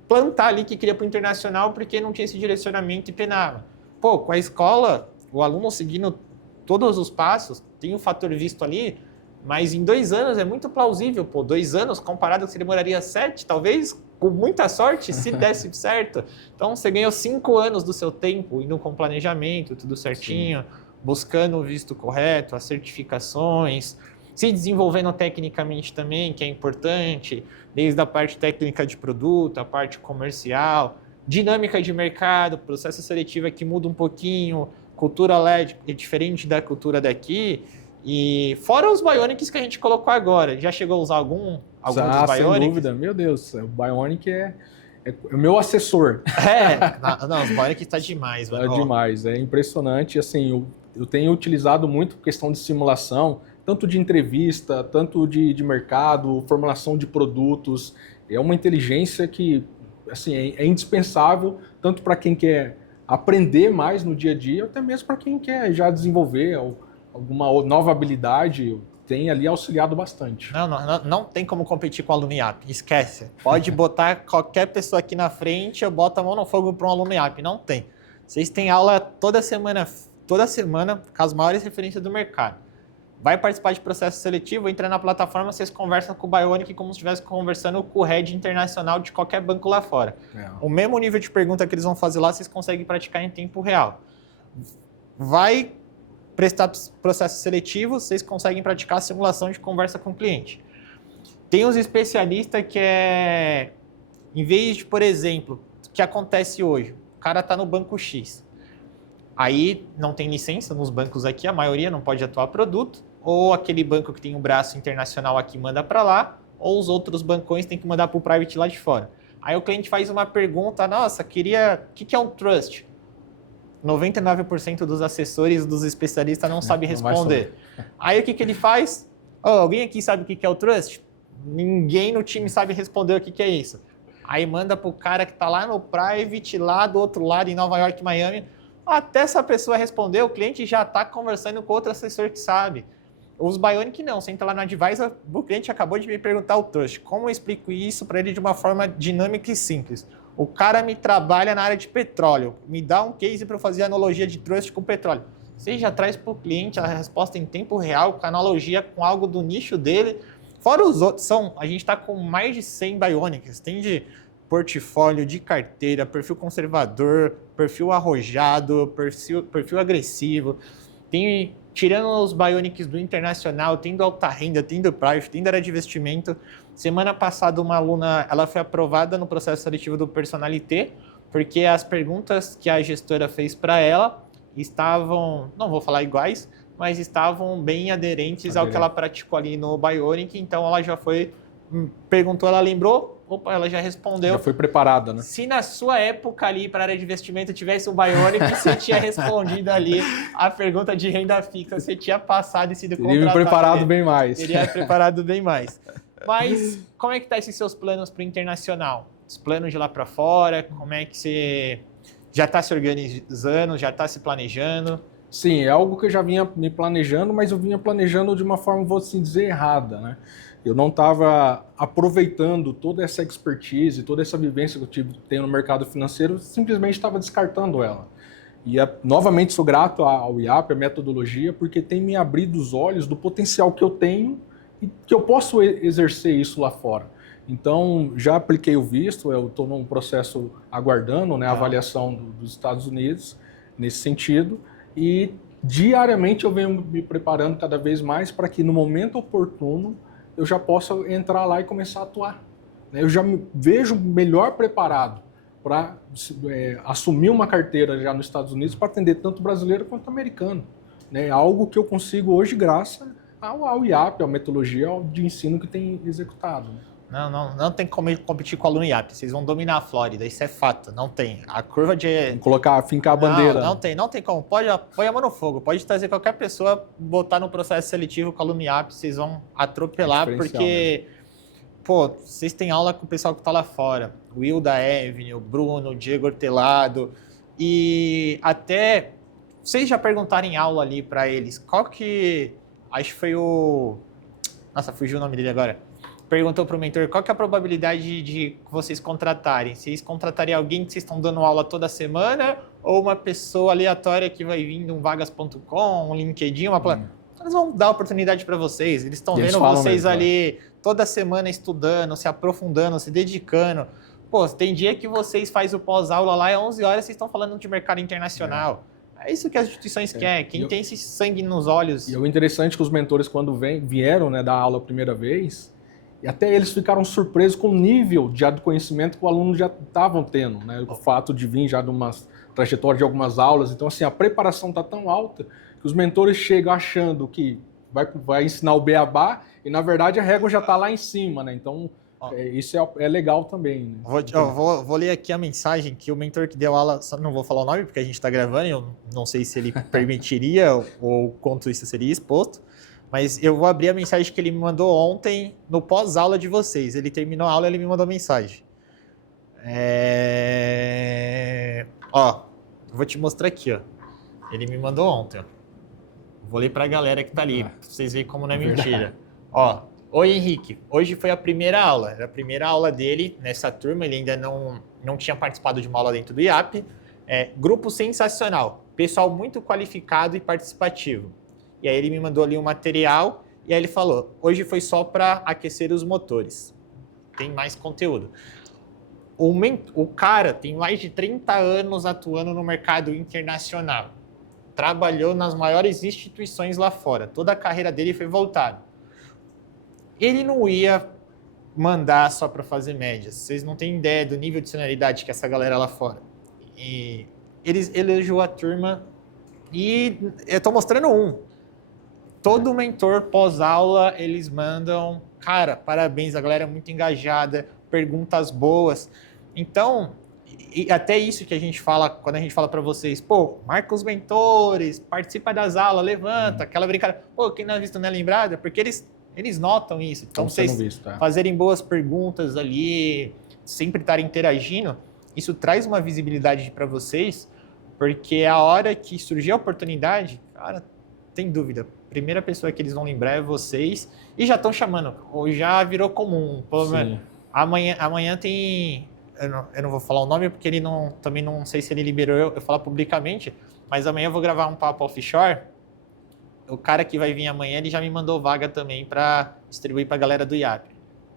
plantar ali que queria para o internacional, porque não tinha esse direcionamento e penava. Pô, com a escola, o aluno seguindo todos os passos, tem o fator visto ali, mas em 2 anos é muito plausível. Pô, 2 anos comparado com que demoraria 7, talvez, com muita sorte, se desse certo. Então, você ganhou 5 anos do seu tempo, indo com planejamento, tudo certinho, sim, buscando o visto correto, as certificações, se desenvolvendo tecnicamente também, que é importante, desde a parte técnica de produto, a parte comercial, dinâmica de mercado, processo seletivo que muda um pouquinho, cultura lá é diferente da cultura daqui, e fora os Bionics que a gente colocou agora, já chegou a usar algum dos Bionics? Sem dúvida, meu Deus, o Bionic é o meu assessor. Não, os Bionics está demais, mano. Está demais, é impressionante, assim, eu tenho utilizado muito questão de simulação, tanto de entrevista, tanto de mercado, formulação de produtos. É uma inteligência que assim, é indispensável, tanto para quem quer aprender mais no dia a dia, até mesmo para quem quer já desenvolver alguma nova habilidade. Tem ali auxiliado bastante. Não tem como competir com o aluno IAP, esquece. Pode botar qualquer pessoa aqui na frente, eu boto a mão no fogo para um aluno IAP, não tem. Vocês têm aula toda semana com as maiores referências do mercado. Vai participar de processo seletivo, entra na plataforma, vocês conversam com o Bionic como se estivesse conversando com o head internacional de qualquer banco lá fora. O mesmo nível de pergunta que eles vão fazer lá, vocês conseguem praticar em tempo real. Vai prestar processo seletivo, vocês conseguem praticar a simulação de conversa com o cliente. Tem os especialistas que em vez de, por exemplo, o que acontece hoje, o cara está no banco X, aí não tem licença nos bancos aqui, a maioria não pode atuar produto, ou aquele banco que tem um braço internacional aqui manda para lá, ou os outros bancões têm que mandar para o private lá de fora. Aí o cliente faz uma pergunta, nossa, o que é um trust? 99% dos assessores, dos especialistas não sabe responder. Aí o que ele faz? Alguém aqui sabe o que é o trust? Ninguém no time sabe responder o que é isso. Aí manda para o cara que está lá no private, lá do outro lado, em Nova York, Miami. Até essa pessoa responder, o cliente já está conversando com outro assessor que sabe. Os Bionic não, você entra lá no Advisor, o cliente acabou de me perguntar o trust. Como eu explico isso para ele de uma forma dinâmica e simples? O cara me trabalha na área de petróleo, me dá um case para eu fazer analogia de trust com petróleo. Você já traz para o cliente a resposta em tempo real, com analogia com algo do nicho dele. Fora os outros, a gente está com mais de 100 Bionics, tem de portfólio, de carteira, perfil conservador, perfil arrojado, perfil agressivo. Tem, tirando os Bionics do internacional, tem do alta renda, tem do private, tem da área de investimento. Semana passada, uma aluna ela foi aprovada no processo seletivo do Personalité, porque as perguntas que a gestora fez para ela estavam, não vou falar iguais, mas estavam bem aderentes ao que ela praticou ali no Bionic. Então, ela já perguntou, ela lembrou, ela já respondeu. Já foi preparada, né? Se na sua época ali para a área de investimento tivesse um Bionic, você tinha respondido ali a pergunta de renda fixa, você tinha passado e sido contratado. Teria me preparado bem mais. Teria preparado bem mais. Mas como é que tá esses seus planos para o internacional? Os planos de lá para fora, como é que você já está se organizando, já está se planejando? Sim, é algo que eu já vinha me planejando, mas eu vinha planejando de uma forma, vou assim dizer, errada, né? Eu não estava aproveitando toda essa expertise, toda essa vivência que eu tenho no mercado financeiro, simplesmente estava descartando ela. E novamente sou grato ao IAP, à metodologia, porque tem me abrido os olhos do potencial que eu tenho e que eu posso exercer isso lá fora. Então, já apliquei o visto, eu estou num processo aguardando, né, a avaliação dos Estados Unidos nesse sentido, e diariamente eu venho me preparando cada vez mais para que no momento oportuno eu já possa entrar lá e começar a atuar. Eu já me vejo melhor preparado para assumir uma carteira já nos Estados Unidos para atender tanto brasileiro quanto americano. Algo que eu consigo hoje graças ao IAP, à metodologia de ensino que tem executado. Não tem como competir com o aluno IAP. Vocês vão dominar a Flórida, isso é fato. Não tem. A curva de... Vamos fincar a bandeira. Não tem como. Põe a mão no fogo. Pode trazer qualquer pessoa, botar no processo seletivo com o aluno IAP, vocês vão atropelar, porque... Pô, vocês têm aula com o pessoal que está lá fora. O Will da Avenue, o Bruno, o Diego Hortelado. E até vocês já perguntaram em aula ali para eles, qual que... Acho que foi o... Nossa, fugiu o nome dele agora. Perguntou para o mentor qual que é a probabilidade de vocês contratarem. Vocês contratariam alguém que vocês estão dando aula toda semana ou uma pessoa aleatória que vai vir de um vagas.com, um LinkedIn, uma... Eles vão dar oportunidade para vocês. Eles estão vendo vocês mesmo, ali toda semana estudando, se aprofundando, se dedicando. Pô, tem dia que vocês fazem o pós-aula lá, é 11 horas, vocês estão falando de mercado internacional. É isso que as instituições querem. Quem tem esse sangue nos olhos. E o interessante é que os mentores, quando vieram, né, dar aula a primeira vez, e até eles ficaram surpresos com o nível de conhecimento que o aluno já estavam tendo, né? O fato de vir já de uma trajetória de algumas aulas. Então, assim, a preparação está tão alta que os mentores chegam achando que vai ensinar o beabá e, na verdade, a régua já está lá em cima, né? Então, isso é legal também. Né? Vou ler aqui a mensagem que o mentor que deu aula, só não vou falar o nome porque a gente está gravando, eu não sei se ele permitiria ou quanto isso seria exposto, mas eu vou abrir a mensagem que ele me mandou ontem no pós-aula de vocês. Ele terminou a aula e ele me mandou mensagem. Vou te mostrar aqui, ó. Ele me mandou ontem, ó. Vou ler para a galera que tá ali, pra vocês verem como não é mentira. Ó, oi Henrique, hoje foi a primeira aula. Era a primeira aula dele nessa turma, ele ainda não tinha participado de uma aula dentro do IAP. Grupo sensacional, pessoal muito qualificado e participativo. E aí ele me mandou ali um material e aí ele falou, hoje foi só para aquecer os motores. Tem mais conteúdo. O cara tem mais de 30 anos atuando no mercado internacional. Trabalhou nas maiores instituições lá fora. Toda a carreira dele foi voltada. Ele não ia mandar só para fazer médias. Vocês não têm ideia do nível de senioridade que essa galera lá fora. E eles elegeu a turma e eu estou mostrando Todo mentor pós-aula, eles mandam, cara, parabéns, a galera é muito engajada, perguntas boas. Então, e até isso que a gente fala, quando a gente fala para vocês, pô, marca os mentores, participa das aulas, levanta, aquela brincadeira. Pô, quem não é visto não é lembrado, porque eles notam isso. Então, vocês fazerem boas perguntas ali, sempre estarem interagindo, isso traz uma visibilidade para vocês, porque a hora que surgir a oportunidade, cara, tem dúvida. Primeira pessoa que eles vão lembrar é vocês e já estão chamando, ou já virou comum. Pelo menos, amanhã tem... Eu não vou falar o nome porque ele também não sei se ele liberou eu falar publicamente, mas amanhã eu vou gravar um papo offshore. O cara que vai vir amanhã, ele já me mandou vaga também para distribuir para a galera do IAP,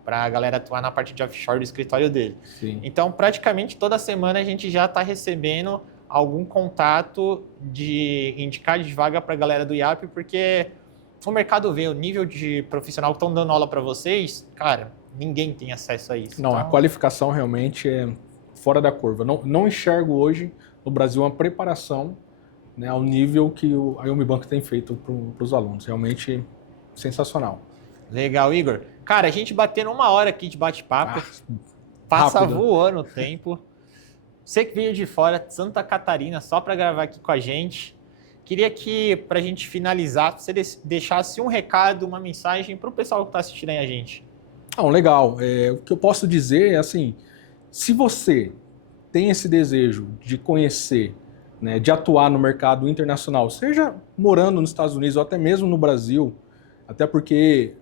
para a galera atuar na parte de offshore do escritório dele. Sim. Então, praticamente toda semana a gente já está recebendo algum contato de indicar de vaga para a galera do IAP, porque o mercado vê o nível de profissional que estão dando aula para vocês, cara, ninguém tem acesso a isso. Não, então... a qualificação realmente é fora da curva. Não enxergo hoje no Brasil uma preparação, né, ao nível que a Yomi Banco tem feito para os alunos. Realmente sensacional. Legal, Igor. Cara, a gente batendo 1 hora aqui de bate-papo. Passa rápido. Voando o tempo. Você que veio de fora, de Santa Catarina, só para gravar aqui com a gente. Queria que, para a gente finalizar, você deixasse um recado, uma mensagem para o pessoal que está assistindo aí a gente. Legal. O que eu posso dizer é assim, se você tem esse desejo de conhecer, né, de atuar no mercado internacional, seja morando nos Estados Unidos ou até mesmo no Brasil, até porque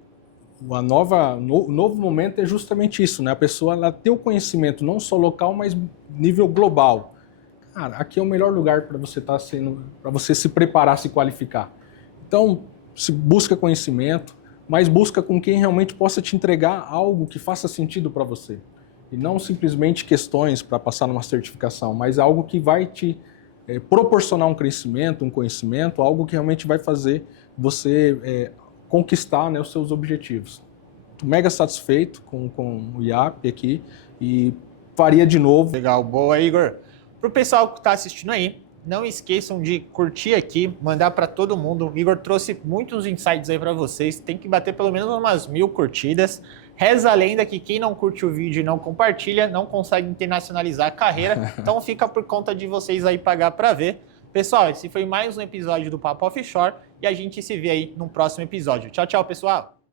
o novo momento é justamente isso, né? A pessoa ela ter o conhecimento não só local, mas nível global. Cara, aqui é o melhor lugar para você estar para você se preparar, se qualificar. Então, se busca conhecimento, mas busca com quem realmente possa te entregar algo que faça sentido para você. E não simplesmente questões para passar numa certificação, mas algo que vai te proporcionar um crescimento, um conhecimento, algo que realmente vai fazer você conquistar, né, os seus objetivos. Estou mega satisfeito com o IAP aqui e faria de novo. Legal, boa, Igor. Para o pessoal que está assistindo aí, não esqueçam de curtir aqui, mandar para todo mundo. O Igor trouxe muitos insights aí para vocês. Tem que bater pelo menos umas 1000 curtidas. Reza a lenda que quem não curte o vídeo e não compartilha, não consegue internacionalizar a carreira. Então fica por conta de vocês aí pagar para ver. Pessoal, esse foi mais um episódio do Papo Offshore e a gente se vê aí no próximo episódio. Tchau, tchau, pessoal!